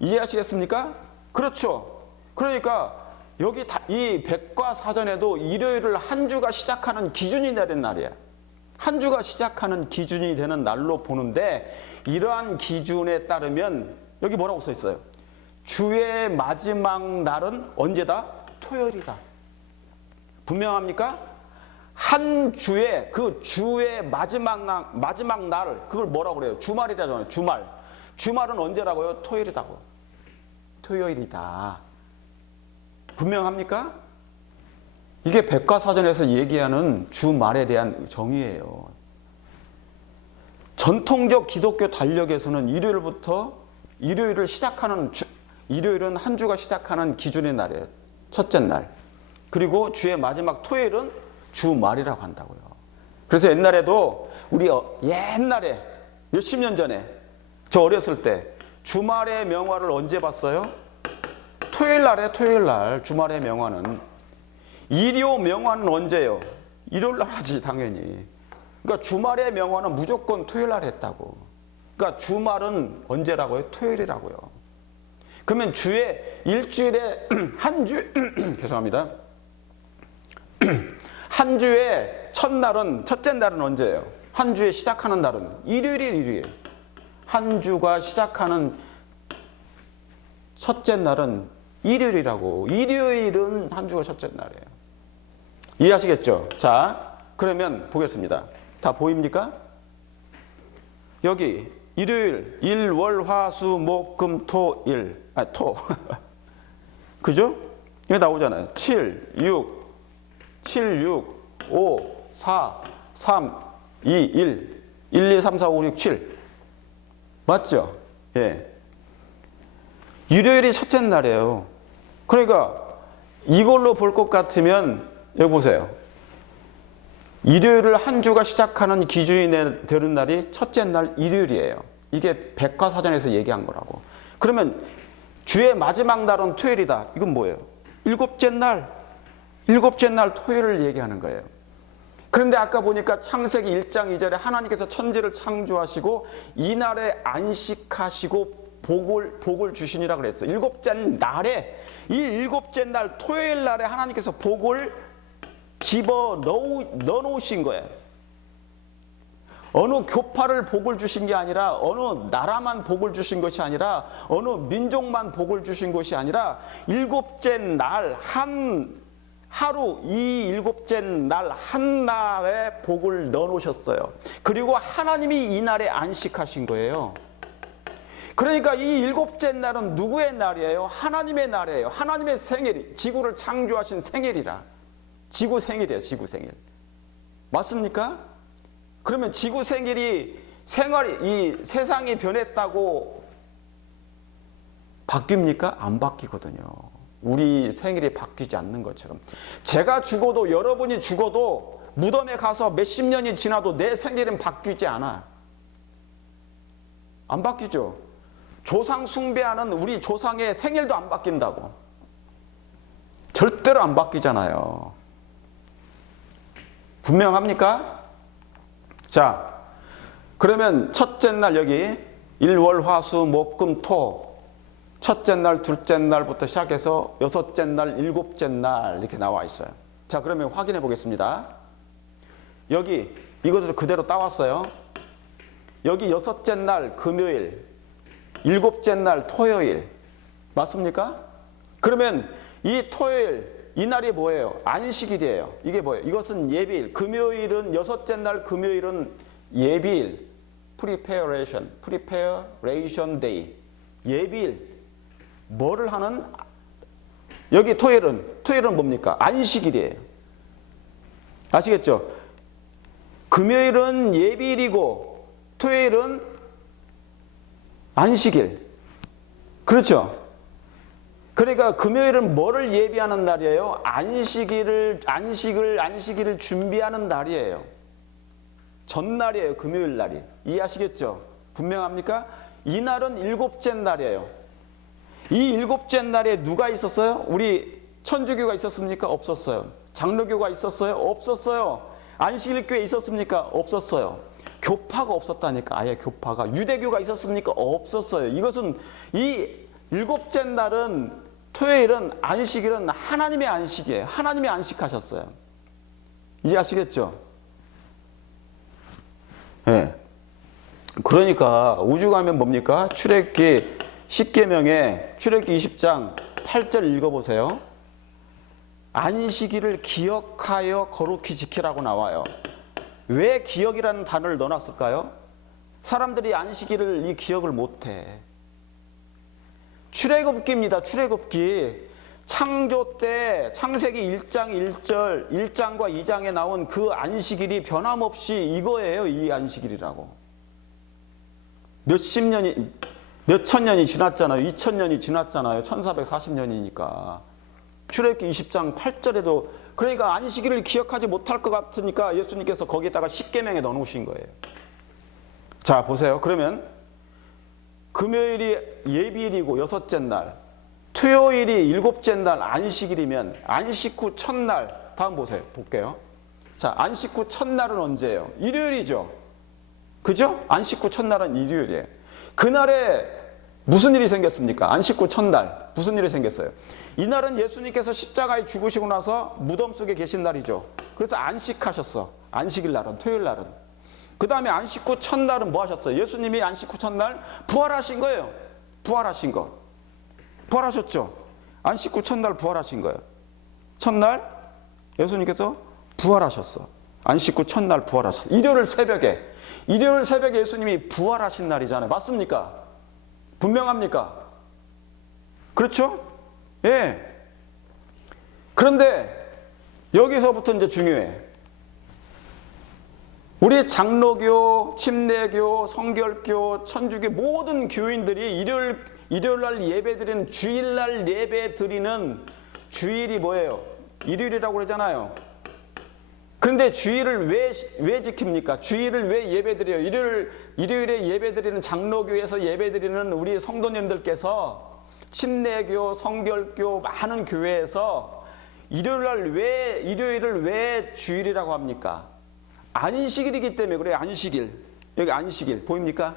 이해하시겠습니까? 그렇죠. 그러니까 여기 이 백과사전에도 일요일을 한 주가 시작하는 기준이 되는 날이야. 한 주가 시작하는 기준이 되는 날로 보는데, 이러한 기준에 따르면 여기 뭐라고 써 있어요? 주의 마지막 날은 언제다? 토요일이다. 분명합니까? 한 주의, 그 주의 마지막 날, 그걸 뭐라고 그래요? 주말이라잖아요. 주말. 주말은 언제라고요? 토요일이라고. 토요일이다. 분명합니까? 이게 백과사전에서 얘기하는 주말에 대한 정의예요. 전통적 기독교 달력에서는 일요일을 시작하는 일요일은 한 주가 시작하는 기준의 날이에요. 첫째 날. 그리고 주의 마지막 토요일은 주말이라고 한다고요. 그래서 옛날에도 우리 옛날에 몇십 년 전에 저 어렸을 때 주말의 명화를 언제 봤어요? 토요일 날에 토요일 날 주말의 명화는. 일요 명화는 언제요? 일요일 날 하지 당연히. 그러니까 주말의 명화는 무조건 토요일 날 했다고. 그러니까 주말은 언제라고요? 토요일이라고요. 그러면 일주일에 한 주 죄송합니다. 한 주의 첫째 날은 언제예요? 한 주에 시작하는 날은 일요일. 한 주가 시작하는 첫째 날은 일요일이라고. 일요일은 한 주가 첫째 날이에요. 이해하시겠죠? 자, 그러면 보겠습니다. 다 보입니까? 여기 일요일, 일, 월, 화, 수, 목, 금, 토, 일. 토. 그죠? 여기 나오잖아요. 7, 6, 5, 4, 3, 2, 1. 1, 2, 3, 4, 5, 6, 7. 맞죠? 예. 일요일이 첫째 날이에요. 그러니까 이걸로 볼 것 같으면 여기 보세요. 일요일을 한 주가 시작하는 기준이 되는 날이 첫째 날 일요일이에요. 이게 백과사전에서 얘기한 거라고. 그러면 주의 마지막 날은 토요일이다. 이건 뭐예요? 일곱째 날 토요일을 얘기하는 거예요. 그런데 아까 보니까 창세기 1장 2절에 하나님께서 천지를 창조하시고 이날에 안식하시고 복을 주시니라 그랬어요. 일곱째 날에, 이 일곱째 날 토요일 날에 하나님께서 복을 넣어 놓으신 거예요. 어느 교파를 복을 주신 게 아니라, 어느 나라만 복을 주신 것이 아니라, 어느 민족만 복을 주신 것이 아니라, 일곱째 날 하루, 이 일곱째 날 한 날에 복을 넣어 놓으셨어요. 그리고 하나님이 이 날에 안식하신 거예요. 그러니까 이 일곱째 날은 누구의 날이에요? 하나님의 날이에요. 하나님의 생일, 지구를 창조하신 생일이라. 지구 생일이에요. 지구 생일. 맞습니까? 그러면 지구 생일이 이 세상이 변했다고 바뀝니까? 안 바뀌거든요. 우리 생일이 바뀌지 않는 것처럼. 제가 죽어도, 여러분이 죽어도 무덤에 가서 몇십 년이 지나도 내 생일은 바뀌지 않아. 안 바뀌죠. 조상 숭배하는 우리 조상의 생일도 안 바뀐다고. 절대로 안 바뀌잖아요. 분명합니까? 자, 그러면 첫째 날 여기 일, 월, 화, 수, 목, 금, 토. 첫째 날, 둘째 날부터 시작해서 여섯째 날, 일곱째 날 이렇게 나와 있어요. 자, 그러면 확인해 보겠습니다. 여기 이것을 그대로 따왔어요. 여기 여섯째 날 금요일, 일곱째 날 토요일. 맞습니까? 그러면 이 토요일, 이 날이 뭐예요? 안식일이에요. 이게 뭐예요? 이것은 예비일. 금요일은, 여섯째 날 금요일은 예비일. preparation day. 예비일. 뭐를 하는? 여기 토요일은 뭡니까? 안식일이에요. 아시겠죠? 금요일은 예비일이고 토요일은 안식일. 그렇죠? 그러니까 금요일은 뭐를 예비하는 날이에요? 안식일을 준비하는 날이에요. 전날이에요, 금요일 날이. 이해하시겠죠? 분명합니까? 이 날은 일곱째 날이에요. 이 일곱째 날에 누가 있었어요? 우리 천주교가 있었습니까? 없었어요. 장로교가 있었어요? 없었어요. 안식일 교회 있었습니까? 없었어요. 교파가 없었다니까. 아예 교파가. 유대교가 있었습니까? 없었어요. 이것은 이 일곱째 날은, 토요일은, 안식일은 하나님의 안식이에요. 하나님이 안식하셨어요. 이해하시겠죠? 네. 그러니까 오죽하면 뭡니까? 출애굽기 10계명에 출애굽기 20장 8절 읽어보세요. 안식일을 기억하여 거룩히 지키라고 나와요. 왜 기억이라는 단어를 넣어놨을까요? 사람들이 안식일을 이 기억을 못해. 출애굽기입니다. 출애굽기. 창조 때 창세기 1장 1절 1장과 2장에 나온 그 안식일이 변함없이 이거예요. 이 안식일이라고. 몇천 년이 지났잖아요. 2000년이 지났잖아요. 1440년이니까. 출애굽기 20장 8절에도, 그러니까 안식일을 기억하지 못할 것 같으니까 예수님께서 거기에다가 10계명에 넣어놓으신 거예요. 자, 보세요. 그러면 금요일이 예비일이고 여섯째 날, 토요일이 일곱째 날 안식일이면 안식 후 첫날, 다음 보세요. 볼게요. 자, 안식 후 첫날은 언제예요? 일요일이죠. 그죠? 안식 후 첫날은 일요일이에요. 그날에 무슨 일이 생겼습니까? 안식 후 첫날 무슨 일이 생겼어요? 이날은 예수님께서 십자가에 죽으시고 나서 무덤 속에 계신 날이죠. 그래서 안식하셨어. 안식일 날은, 토요일 날은. 그 다음에 안식 후 첫날은 뭐 하셨어요? 예수님이 안식 후 첫날 부활하신 거예요. 부활하신 거. 부활하셨죠? 안식 후 첫날 부활하신 거예요. 첫날 예수님께서 부활하셨어. 안식 후 첫날 부활하셨어. 일요일 새벽에 예수님이 부활하신 날이잖아요. 맞습니까? 분명합니까? 그렇죠? 예. 그런데 여기서부터 이제 중요해. 우리 장로교, 침례교, 성결교, 천주교 모든 교인들이 일요일 날 예배 드리는, 주일 날 예배 드리는, 주일이 뭐예요? 일요일이라고 그러잖아요. 그런데 주일을 왜 지킵니까? 주일을 왜 예배 드려요? 일요일에 예배 드리는, 장로교에서 예배 드리는 우리 성도님들께서 침례교, 성결교 많은 교회에서 일요일을 왜 주일이라고 합니까? 안식일이기 때문에 그래요. 안식일. 여기 안식일 보입니까?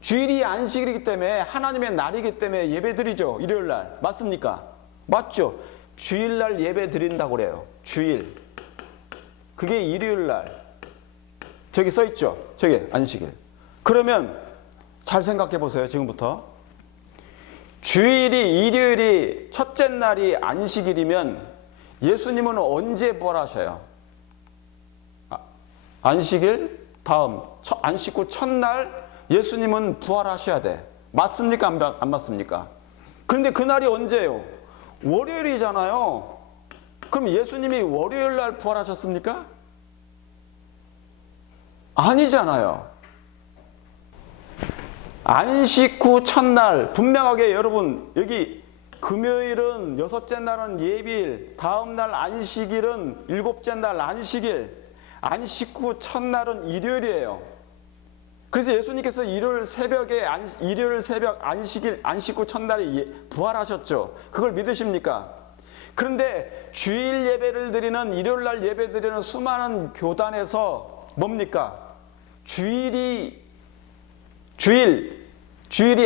주일이 안식일이기 때문에, 하나님의 날이기 때문에 예배 드리죠. 일요일 날. 맞습니까? 맞죠? 주일 날 예배 드린다고 그래요. 주일. 그게 일요일 날. 저기 써 있죠? 저기 안식일. 그러면 잘 생각해 보세요. 지금부터. 주일이, 일요일이 첫째 날이 안식일이면 예수님은 언제 부활하셔요? 안식일 다음 안식 후 첫날 예수님은 부활하셔야 돼. 맞습니까? 안 맞습니까? 그런데 그날이 언제예요? 월요일이잖아요. 그럼 예수님이 월요일 날 부활하셨습니까? 아니잖아요. 안식 후 첫날, 분명하게 여러분, 여기 금요일은, 여섯째 날은 예비일, 다음 날 안식일은 일곱째 날 안식일, 안식 후 첫날은 일요일이에요. 그래서 예수님께서 일요일 새벽 안식 후 첫날에 부활하셨죠. 그걸 믿으십니까? 그런데 주일 예배를 드리는, 일요일 날 예배 드리는 수많은 교단에서 뭡니까? 주일이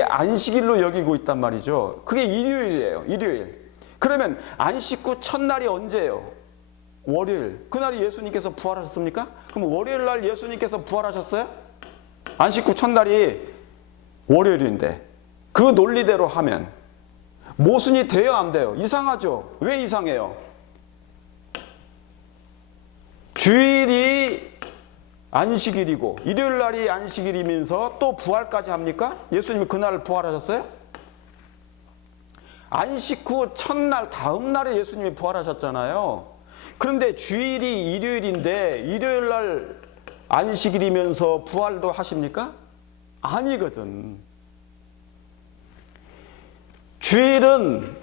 안식일로 여기고 있단 말이죠. 그게 일요일이에요. 일요일. 그러면 안식 후 첫날이 언제예요? 월요일. 그날이 예수님께서 부활하셨습니까? 그럼 월요일 날 예수님께서 부활하셨어요? 안식 후 첫날이 월요일인데 그 논리대로 하면 모순이 돼요, 안 돼요? 이상하죠? 왜 이상해요? 주일이 안식일이고 일요일 날이 안식일이면서 또 부활까지 합니까? 예수님이 그날 부활하셨어요? 안식 후 첫날 다음 날에 예수님이 부활하셨잖아요. 그런데 주일이 일요일인데 일요일 날 안식일이면서 부활도 하십니까? 아니거든. 주일은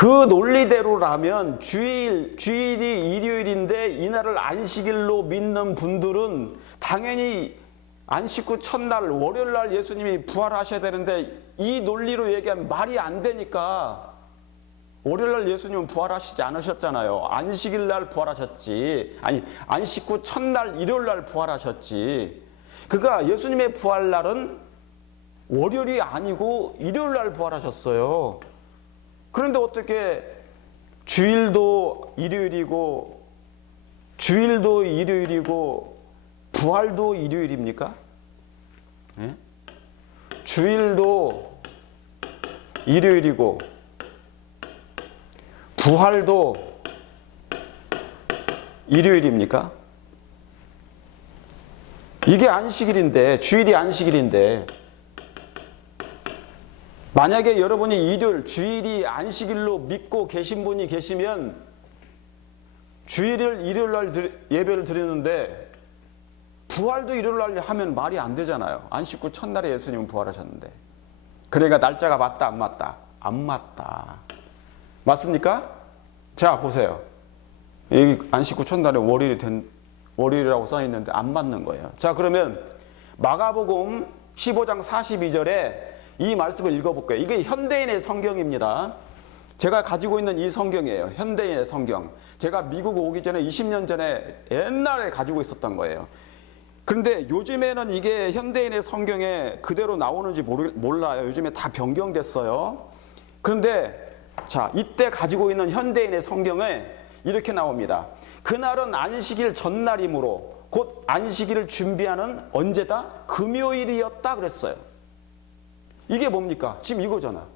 그 논리대로라면 주일이 일요일인데 이날을 안식일로 믿는 분들은 당연히 안식 후 첫날 월요일 날 예수님이 부활하셔야 되는데 이 논리로 얘기하면 말이 안 되니까 월요일 날 예수님은 부활하시지 않으셨잖아요. 안식일 날 부활하셨지. 아니, 안식 후 첫날 일요일 날 부활하셨지. 그러니까 예수님의 부활날은 월요일이 아니고 일요일 날 부활하셨어요. 그런데 어떻게 주일도 일요일이고 부활도 일요일입니까? 네? 주일도 일요일이고 부활도 일요일입니까? 이게 안식일인데, 주일이 안식일인데, 만약에 여러분이 주일이 안식일로 믿고 계신 분이 계시면 주일을 일요일 날 예배를 드리는데 부활도 일요일 날 하면 말이 안 되잖아요. 안식 후 첫날에 예수님은 부활하셨는데. 그러니까 날짜가 맞다 안 맞다? 안 맞다. 맞습니까? 자, 보세요. 여기 안식 후 첫날에 월요일이라고 써 있는데 안 맞는 거예요. 자, 그러면 마가복음 15장 42절에 이 말씀을 읽어볼게요. 이게 현대인의 성경입니다. 제가 가지고 있는 이 성경이에요. 현대인의 성경. 제가 미국 오기 전에 20년 전에 옛날에 가지고 있었던 거예요. 그런데 요즘에는 이게 현대인의 성경에 그대로 나오는지 몰라요. 요즘에 다 변경됐어요. 그런데 자, 이때 가지고 있는 현대인의 성경에 이렇게 나옵니다. 그날은 안식일 전날이므로 곧 안식일을 준비하는 언제다? 금요일이었다 그랬어요. 이게 뭡니까? 지금 이거잖아.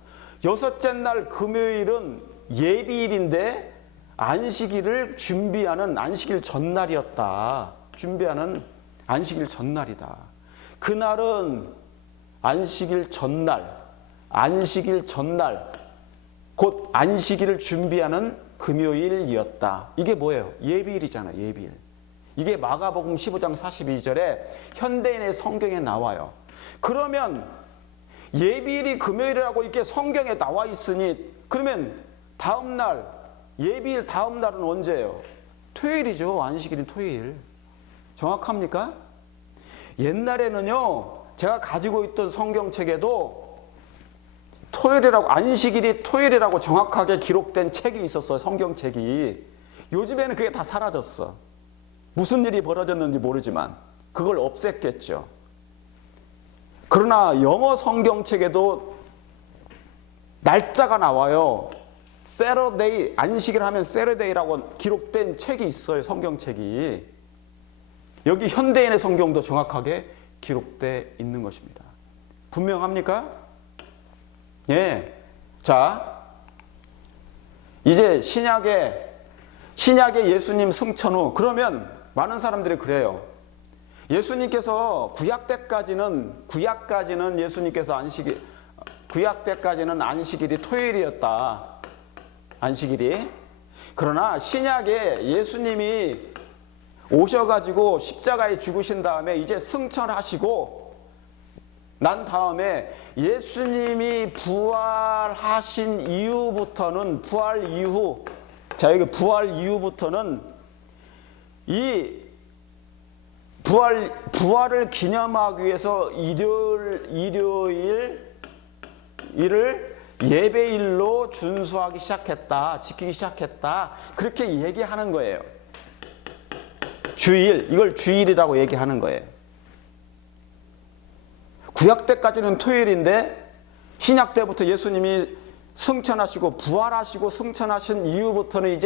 여섯째 날 금요일은 예비일인데 안식일을 준비하는 안식일 전날이었다. 준비하는 안식일 전날이다. 그날은 안식일 전날, 곧 안식일을 준비하는 금요일이었다. 이게 뭐예요? 예비일이잖아, 예비일. 이게 마가복음 15장 42절에 현대인의 성경에 나와요. 그러면 예비일이 금요일이라고 이렇게 성경에 나와 있으니 그러면 다음날, 예비일 다음 날은 언제예요? 토요일이죠. 안식일인 토요일. 정확합니까? 옛날에는요, 제가 가지고 있던 성경책에도 안식일이 토요일이라고 정확하게 기록된 책이 있었어요. 성경책이. 요즘에는 그게 다 사라졌어. 무슨 일이 벌어졌는지 모르지만 그걸 없앴겠죠. 그러나 영어 성경책에도 날짜가 나와요. Saturday, 안식일 하면 Saturday라고 기록된 책이 있어요. 성경책이. 여기 현대인의 성경도 정확하게 기록되어 있는 것입니다. 분명합니까? 예. 자, 이제 신약의 예수님 승천 후, 그러면 많은 사람들이 그래요. 예수님께서 구약 때까지는 안식일이 토요일이었다. 안식일이. 그러나 신약에 예수님이 오셔가지고 십자가에 죽으신 다음에 이제 승천하시고 난 다음에 예수님이 부활하신 이후부터는 부활 이후부터는 이 부활을 기념하기 위해서 일요일을 예배일로 준수하기 시작했다. 지키기 시작했다. 그렇게 얘기하는 거예요. 이걸 주일이라고 얘기하는 거예요. 구약 때까지는 토요일인데 신약 때부터 예수님이 승천하시고 부활하시고 승천하신 이후부터는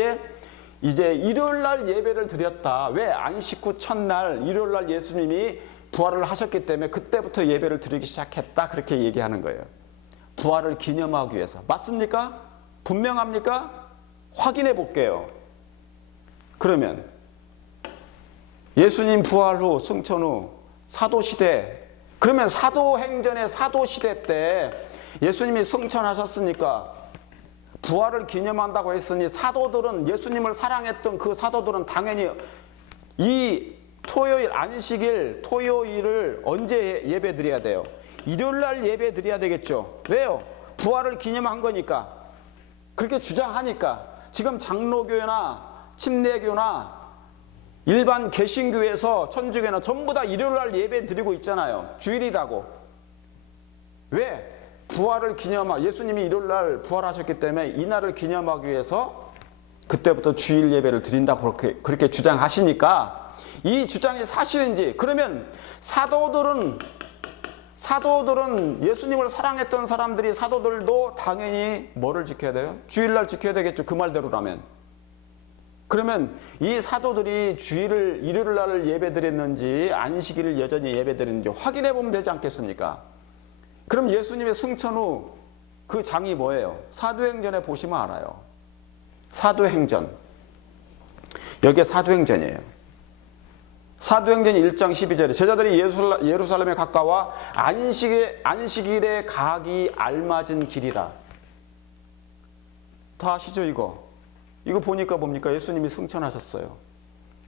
이제 일요일 날 예배를 드렸다. 왜? 안식 후 첫날 일요일 날 예수님이 부활을 하셨기 때문에 그때부터 예배를 드리기 시작했다. 그렇게 얘기하는 거예요. 부활을 기념하기 위해서. 맞습니까? 분명합니까? 확인해 볼게요. 그러면 예수님 부활 후 승천 후 사도시대, 그러면 사도행전의 사도시대 때 예수님이 승천하셨으니까 부활을 기념한다고 했으니 사도들은, 예수님을 사랑했던 그 사도들은 당연히 이 토요일, 안식일 토요일을 언제 예배 드려야 돼요? 일요일 날 예배 드려야 되겠죠. 왜요? 부활을 기념한 거니까. 그렇게 주장하니까 지금 장로교회나 침례교나 일반 개신교에서 천주교나 전부 다 일요일날 예배 드리고 있잖아요. 주일이라고. 왜? 부활을 기념하고, 예수님이 일요일날 부활하셨기 때문에 이날을 기념하기 위해서 그때부터 주일 예배를 드린다고 그렇게 주장하시니까, 이 주장이 사실인지, 그러면 사도들은 예수님을 사랑했던 사람들이, 사도들도 당연히 뭐를 지켜야 돼요? 주일날 지켜야 되겠죠. 그 말대로라면. 그러면 이 사도들이 일요일날 예배 드렸는지 안식일을 여전히 예배 드렸는지 확인해 보면 되지 않겠습니까? 그럼 예수님의 승천 후 그 장이 뭐예요? 사도행전에 보시면 알아요. 사도행전. 여기에 사도행전이에요. 사도행전 1장 12절에 제자들이 예루살렘에 가까워 안식일에 가기 알맞은 길이라. 다 아시죠 이거? 이거 보니까 뭡니까? 예수님이 승천하셨어요.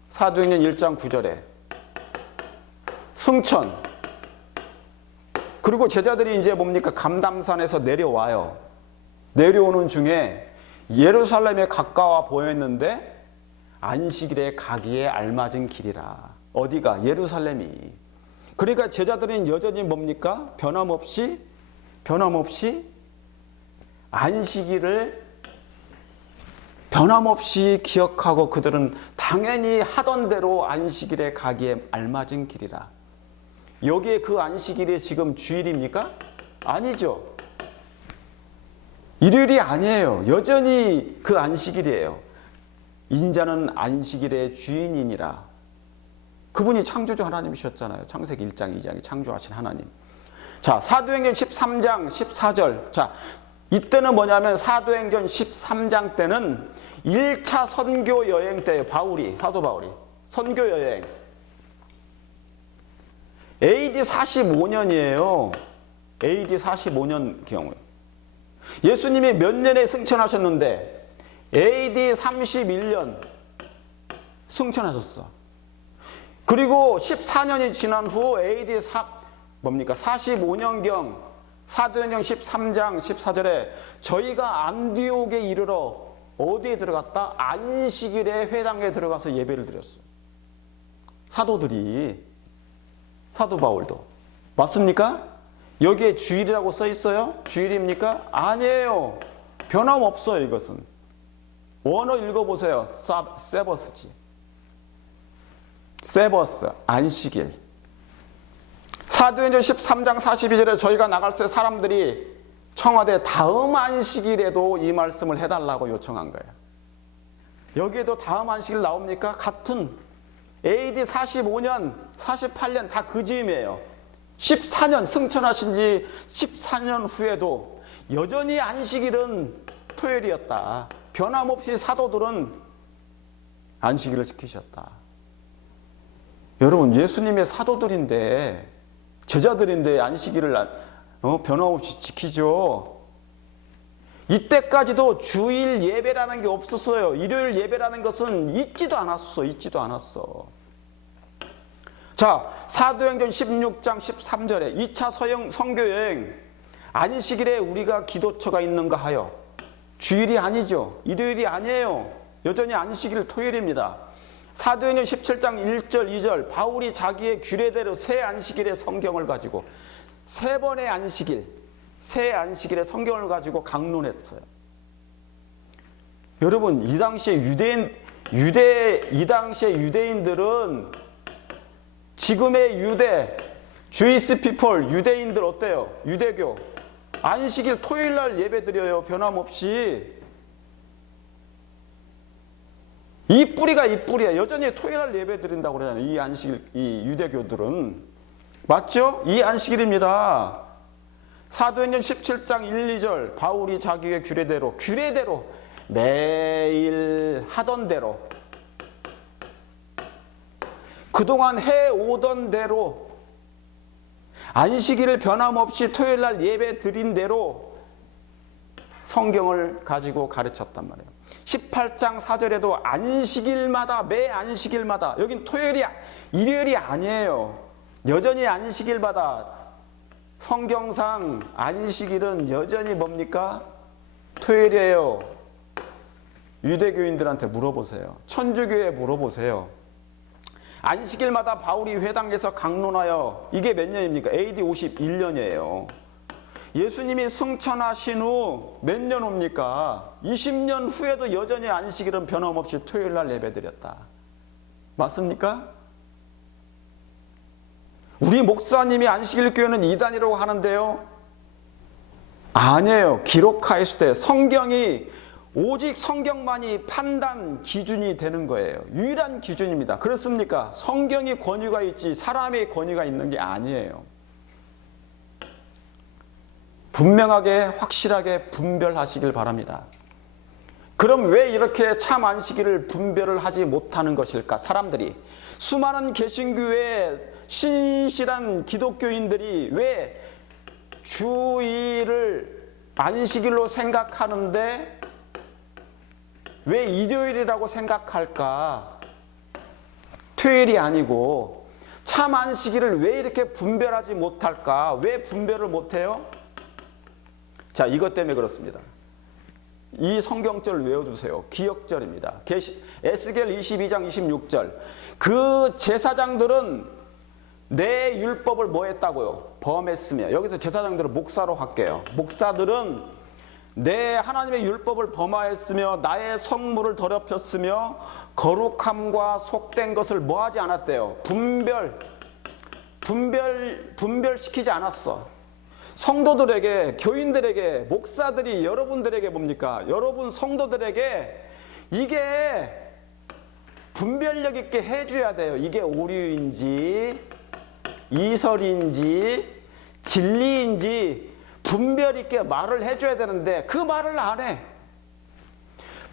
사도행전 1장 9절에 승천. 그리고 제자들이 이제 뭡니까? 감담산에서 내려와요. 내려오는 중에 예루살렘에 가까워 보였는데 안식일에 가기에 알맞은 길이라. 어디가? 예루살렘이. 그러니까 제자들은 여전히 뭡니까? 변함없이 안식일을 변함없이 기억하고 그들은 당연히 하던 대로 안식일에 가기에 알맞은 길이라. 여기에 그 안식일이 지금 주일입니까? 아니죠. 일요일이 아니에요. 여전히 그 안식일이에요. 인자는 안식일의 주인이니라. 그분이 창조주 하나님이셨잖아요. 창세기 1장 2장에 창조하신 하나님. 자, 사도행전 13장 14절. 자, 이때는 뭐냐면 사도행전 13장 때는 1차 선교 여행 때예요. 사도 바울이 선교 여행. AD 45년이에요. AD 45년 경우에. 예수님이 몇 년에 승천하셨는데 AD 31년 승천하셨어. 그리고 14년이 지난 후 AD 45년경 사도행전 13장 14절에 저희가 안디옥에 이르러 어디에 들어갔다? 안식일에 회당에 들어가서 예배를 드렸어. 사도들이, 사도 바울도. 맞습니까? 여기에 주일이라고 써 있어요? 주일입니까? 아니에요. 변함없어요, 이것은. 원어 읽어보세요. 세버스지. 세버스, 안식일. 사도행전 13장 42절에 저희가 나갈 때 사람들이 청와대 다음 안식일에도 이 말씀을 해달라고 요청한 거예요. 여기에도 다음 안식일 나옵니까? 같은 AD 45년, 48년 다 그 즈음이에요. 14년 승천하신 지 14년 후에도 여전히 안식일은 토요일이었다. 변함없이 사도들은 안식일을 지키셨다. 여러분, 예수님의 사도들인데, 제자들인데 안식일을 변함없이 지키죠. 이때까지도 주일 예배라는 게 없었어요. 일요일 예배라는 것은 있지도 않았어. 자, 사도행전 16장 13절에 2차 선교여행, 안식일에 우리가 기도처가 있는가 하여. 주일이 아니죠. 일요일이 아니에요. 여전히 안식일 토요일입니다. 사도행전 17장 1절 2절 바울이 자기의 규례대로 새 안식일의 성경을 가지고 세 번의 안식일, 새 안식일의 성경을 가지고 강론했어요. 여러분, 이 당시에 유대인들은 지금의 주이스 피플, 유대인들 어때요? 유대교. 안식일 토요일날 예배 드려요. 변함없이. 이 뿌리야. 여전히 토요일날 예배 드린다고 그러잖아요. 이 안식일, 이 유대교들은. 맞죠? 이 안식일입니다. 사도행전 17장 1, 2절 바울이 자기의 규례대로 매일 하던 대로 그동안 해오던 대로 안식일을 변함없이 토요일날 예배 드린 대로 성경을 가지고 가르쳤단 말이에요. 18장 4절에도 안식일마다, 매 안식일마다, 여긴 일요일이 아니에요. 여전히 안식일마다 성경상 안식일은 여전히 뭡니까? 토요일이에요. 유대교인들한테 물어보세요. 천주교에 물어보세요. 안식일마다 바울이 회당에서 강론하여, 이게 몇 년입니까? AD 51년이에요. 예수님이 승천하신 후 몇 년 옵니까? 20년 후에도 여전히 안식일은 변함없이 토요일 날 예배드렸다. 맞습니까? 우리 목사님이 안식일 교회는 이단이라고 하는데요. 아니에요. 기록하였을 때 성경이, 오직 성경만이 판단 기준이 되는 거예요. 유일한 기준입니다. 그렇습니까? 성경이 권위가 있지 사람의 권위가 있는 게 아니에요. 분명하게 확실하게 분별하시길 바랍니다. 그럼 왜 이렇게 참 안식일을 분별을 하지 못하는 것일까? 사람들이, 수많은 개신교의 신실한 기독교인들이 왜 주일을 안식일로 생각하는데 왜 일요일이라고 생각할까? 토요일이 아니고 참 안식일을 왜 이렇게 분별하지 못할까? 왜 분별을 못해요? 자, 이것 때문에 그렇습니다. 이 성경절을 외워주세요. 기억절입니다. 에스겔 22장 26절. 그 제사장들은 내 율법을 뭐 했다고요? 범했으며. 여기서 제사장들은 목사로 할게요. 목사들은 내 하나님의 율법을 범하였으며 나의 성물을 더럽혔으며 거룩함과 속된 것을 뭐 하지 않았대요? 분별시키지 않았어. 성도들에게, 교인들에게, 목사들이 여러분들에게 뭡니까? 여러분 성도들에게 이게 분별력 있게 해줘야 돼요. 이게 오류인지 이설인지 진리인지 분별 있게 말을 해줘야 되는데 그 말을 안 해.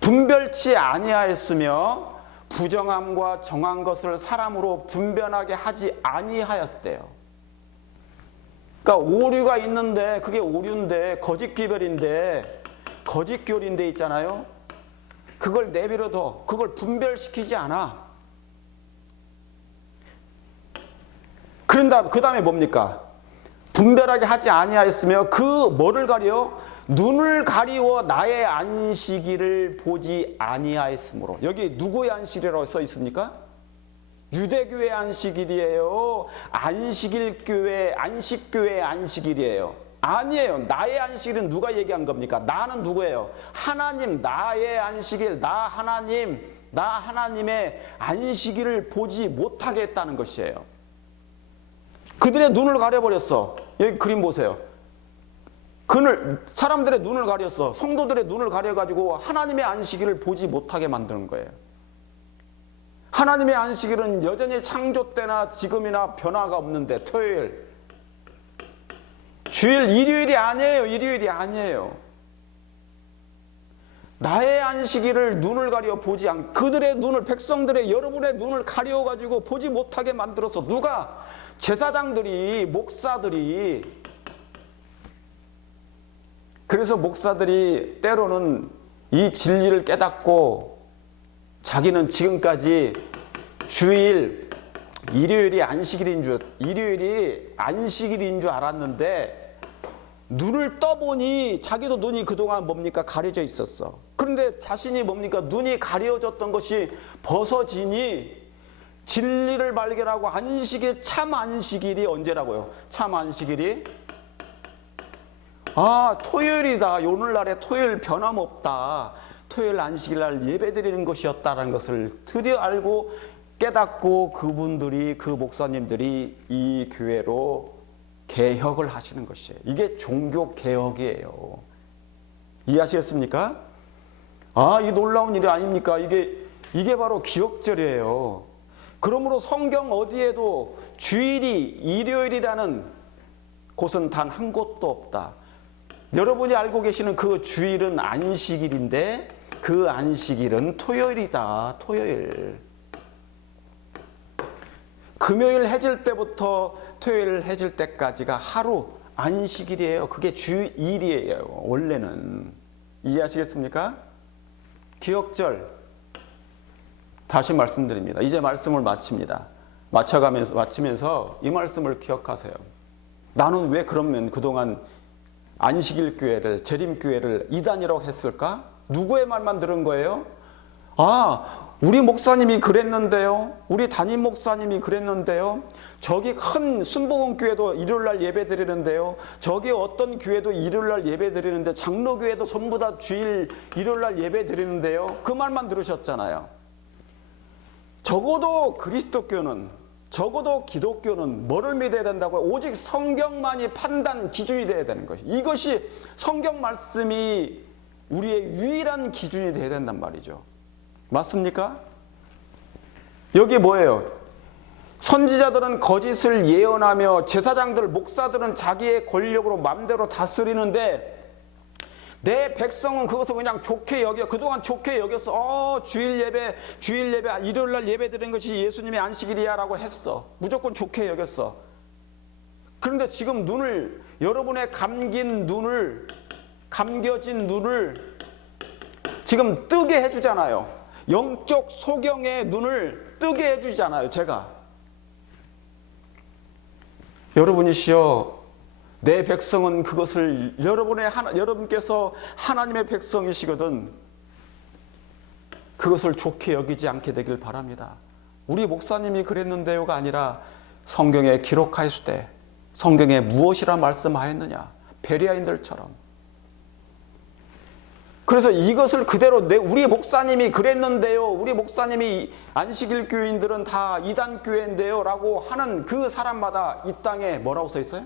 분별치 아니하였으며 부정함과 정한 것을 사람으로 분별하게 하지 아니하였대요. 그러니까 오류가 있는데 그게 오류인데 거짓기별인데 거짓교리인데 있잖아요. 그걸 내버려둬. 그걸 분별시키지 않아. 그 다음에 뭡니까? 분별하게 하지 아니하였으며 그 뭐를 가려? 눈을 가리워 나의 안식일을 보지 아니하였으므로. 여기 누구의 안식일이라고 써 있습니까? 유대교의 안식일이에요? 안식일 교회, 안식교회의 안식일이에요? 아니에요. 나의 안식일은 누가 얘기한 겁니까? 나는 누구예요? 하나님, 나의 안식일, 나 하나님의 안식일을 보지 못하게 했다는 것이에요. 그들의 눈을 가려버렸어. 여기 그림 보세요. 사람들의 눈을 가렸어. 성도들의 눈을 가려가지고 하나님의 안식일을 보지 못하게 만드는 거예요. 하나님의 안식일은 여전히 창조 때나 지금이나 변화가 없는데 토요일, 주일, 일요일이 아니에요. 일요일이 아니에요. 나의 안식일을 눈을 가려 보지 않고 그들의 눈을, 백성들의, 여러분의 눈을 가려가지고 보지 못하게 만들어서 누가? 제사장들이, 목사들이. 그래서 목사들이 때로는 이 진리를 깨닫고 자기는 지금까지 주일, 일요일이 안식일인 줄 알았는데 눈을 떠보니 자기도 눈이 그동안 뭡니까? 가려져 있었어. 그런데 자신이 뭡니까? 눈이 가려졌던 것이 벗어지니 진리를 발견하고 안식일, 참 안식일이 언제라고요? 참 안식일이 토요일이다. 오늘날에 토요일 변함없다. 토요일 안식일 날 예배드리는 것이었다는 것을 드디어 알고 깨닫고 그분들이, 그 목사님들이 이 교회로 개혁을 하시는 것이에요. 이게 종교 개혁이에요. 이해하시겠습니까? 이 놀라운 일이 아닙니까? 이게 바로 기억절이에요. 그러므로 성경 어디에도 주일이 일요일이라는 곳은 단 한 곳도 없다. 여러분이 알고 계시는 그 주일은 안식일인데 그 안식일은 토요일이다. 토요일. 금요일 해질 때부터 토요일 해질 때까지가 하루 안식일이에요. 그게 주일이에요. 원래는. 이해하시겠습니까? 기억절. 다시 말씀드립니다. 이제 말씀을 마칩니다. 마치면서 이 말씀을 기억하세요. 나는 왜 그러면 그동안 안식일 교회를, 재림교회를 이단이라고 했을까? 누구의 말만 들은 거예요? 우리 목사님이 그랬는데요. 우리 담임 목사님이 그랬는데요. 저기 큰 순복음교회도 일요일날 예배 드리는데요. 저기 어떤 교회도 일요일날 예배 드리는데 장로교회도 전부 다 주일 일요일날 예배 드리는데요. 그 말만 들으셨잖아요. 적어도 그리스도교는, 적어도 기독교는 뭐를 믿어야 된다고요? 오직 성경만이 판단 기준이 되어야 되는 것이, 이것이 성경 말씀이 우리의 유일한 기준이 되어야 된단 말이죠. 맞습니까? 여기 뭐예요? 선지자들은 거짓을 예언하며 제사장들, 목사들은 자기의 권력으로 마음대로 다스리는데 내 백성은 그것을 그냥 좋게 여겨. 그동안 좋게 여겼어. 주일 예배, 일요일날 예배 드리는 것이 예수님의 안식일이야 라고 했어. 무조건 좋게 여겼어. 그런데 지금 눈을, 여러분의 감겨진 눈을 지금 뜨게 해주잖아요. 영적 소경의 눈을 뜨게 해주잖아요, 제가. 여러분이시여, 내 백성은 그것을, 여러분께서 하나님의 백성이시거든 그것을 좋게 여기지 않게 되길 바랍니다. 우리 목사님이 그랬는데요가 아니라 성경에 기록하였을 성경에 무엇이라 말씀하였느냐, 베레아인들처럼. 그래서 이것을 그대로 우리 목사님이 그랬는데요, 우리 목사님이 안식일 교인들은 다 이단 교회인데요 라고 하는 그 사람마다 이 땅에 뭐라고 써 있어요?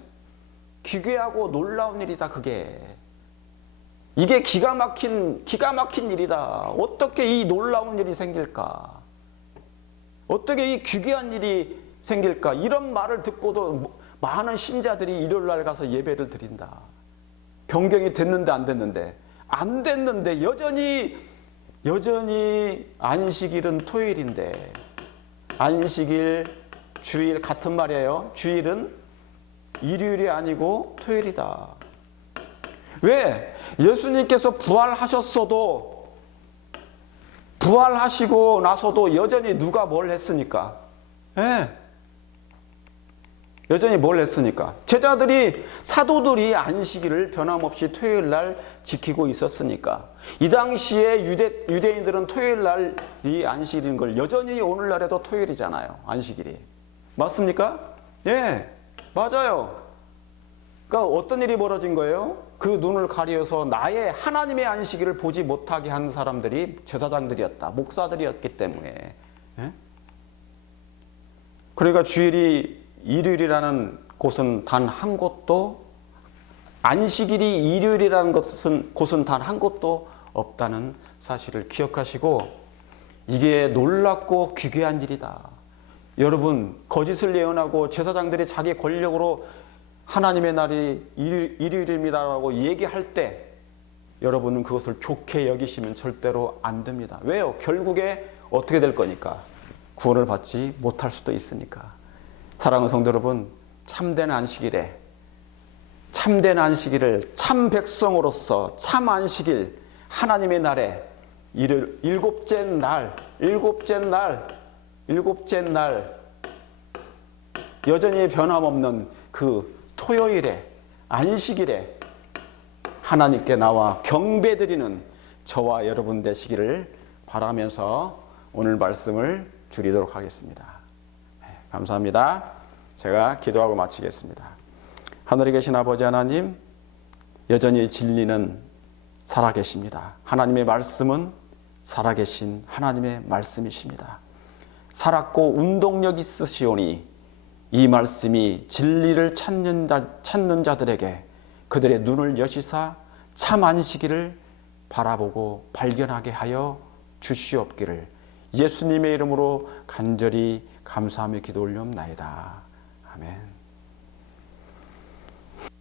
기괴하고 놀라운 일이다. 이게 기가 막힌 일이다. 어떻게 이 놀라운 일이 생길까? 어떻게 이 기괴한 일이 생길까? 이런 말을 듣고도 많은 신자들이 일요일날 가서 예배를 드린다. 변경이 됐는데 안 됐는데 여전히 안식일은 토요일인데, 안식일, 주일 같은 말이에요. 주일은 일요일이 아니고 토요일이다. 왜? 예수님께서 부활하시고 나서도 여전히 누가 뭘 했으니까? 여전히 뭘 했으니까? 제자들이, 사도들이 안식일을 변함없이 토요일날 지키고 있었으니까. 이 당시에 유대인들은 토요일날이 안식일인 걸 여전히 오늘날에도 토요일이잖아요, 안식일이. 맞습니까? 맞아요. 그러니까 어떤 일이 벌어진 거예요? 그 눈을 가려서 나의 하나님의 안식일을 보지 못하게 한 사람들이 제사장들이었다, 목사들이었기 때문에. 그러니까 주일이 일요일이라는 곳은 단 한 곳도, 안식일이 일요일이라는 곳은 단 한 곳도 없다는 사실을 기억하시고, 이게 놀랍고 귀괴한 일이다. 여러분, 거짓을 예언하고 제사장들이 자기 권력으로 하나님의 날이 일요일입니다라고 얘기할 때 여러분은 그것을 좋게 여기시면 절대로 안 됩니다. 왜요? 결국에 어떻게 될 거니까? 구원을 받지 못할 수도 있으니까. 사랑하는 성도 여러분, 참된 안식일을 참 백성으로서 참 안식일, 하나님의 날에 일곱째 날 여전히 변함없는 그 토요일에, 안식일에 하나님께 나와 경배드리는 저와 여러분 되시기를 바라면서 오늘 말씀을 줄이도록 하겠습니다. 감사합니다. 제가 기도하고 마치겠습니다. 하늘에 계신 아버지 하나님, 여전히 진리는 살아계십니다. 하나님의 말씀은 살아계신 하나님의 말씀이십니다. 살았고 운동력 있으시오니 이 말씀이 진리를 찾는 자들에게 그들의 눈을 여시사 참 안식일을 바라보고 발견하게 하여 주시옵기를 예수님의 이름으로 간절히 감사하며 기도 올리옵나이다. 아멘.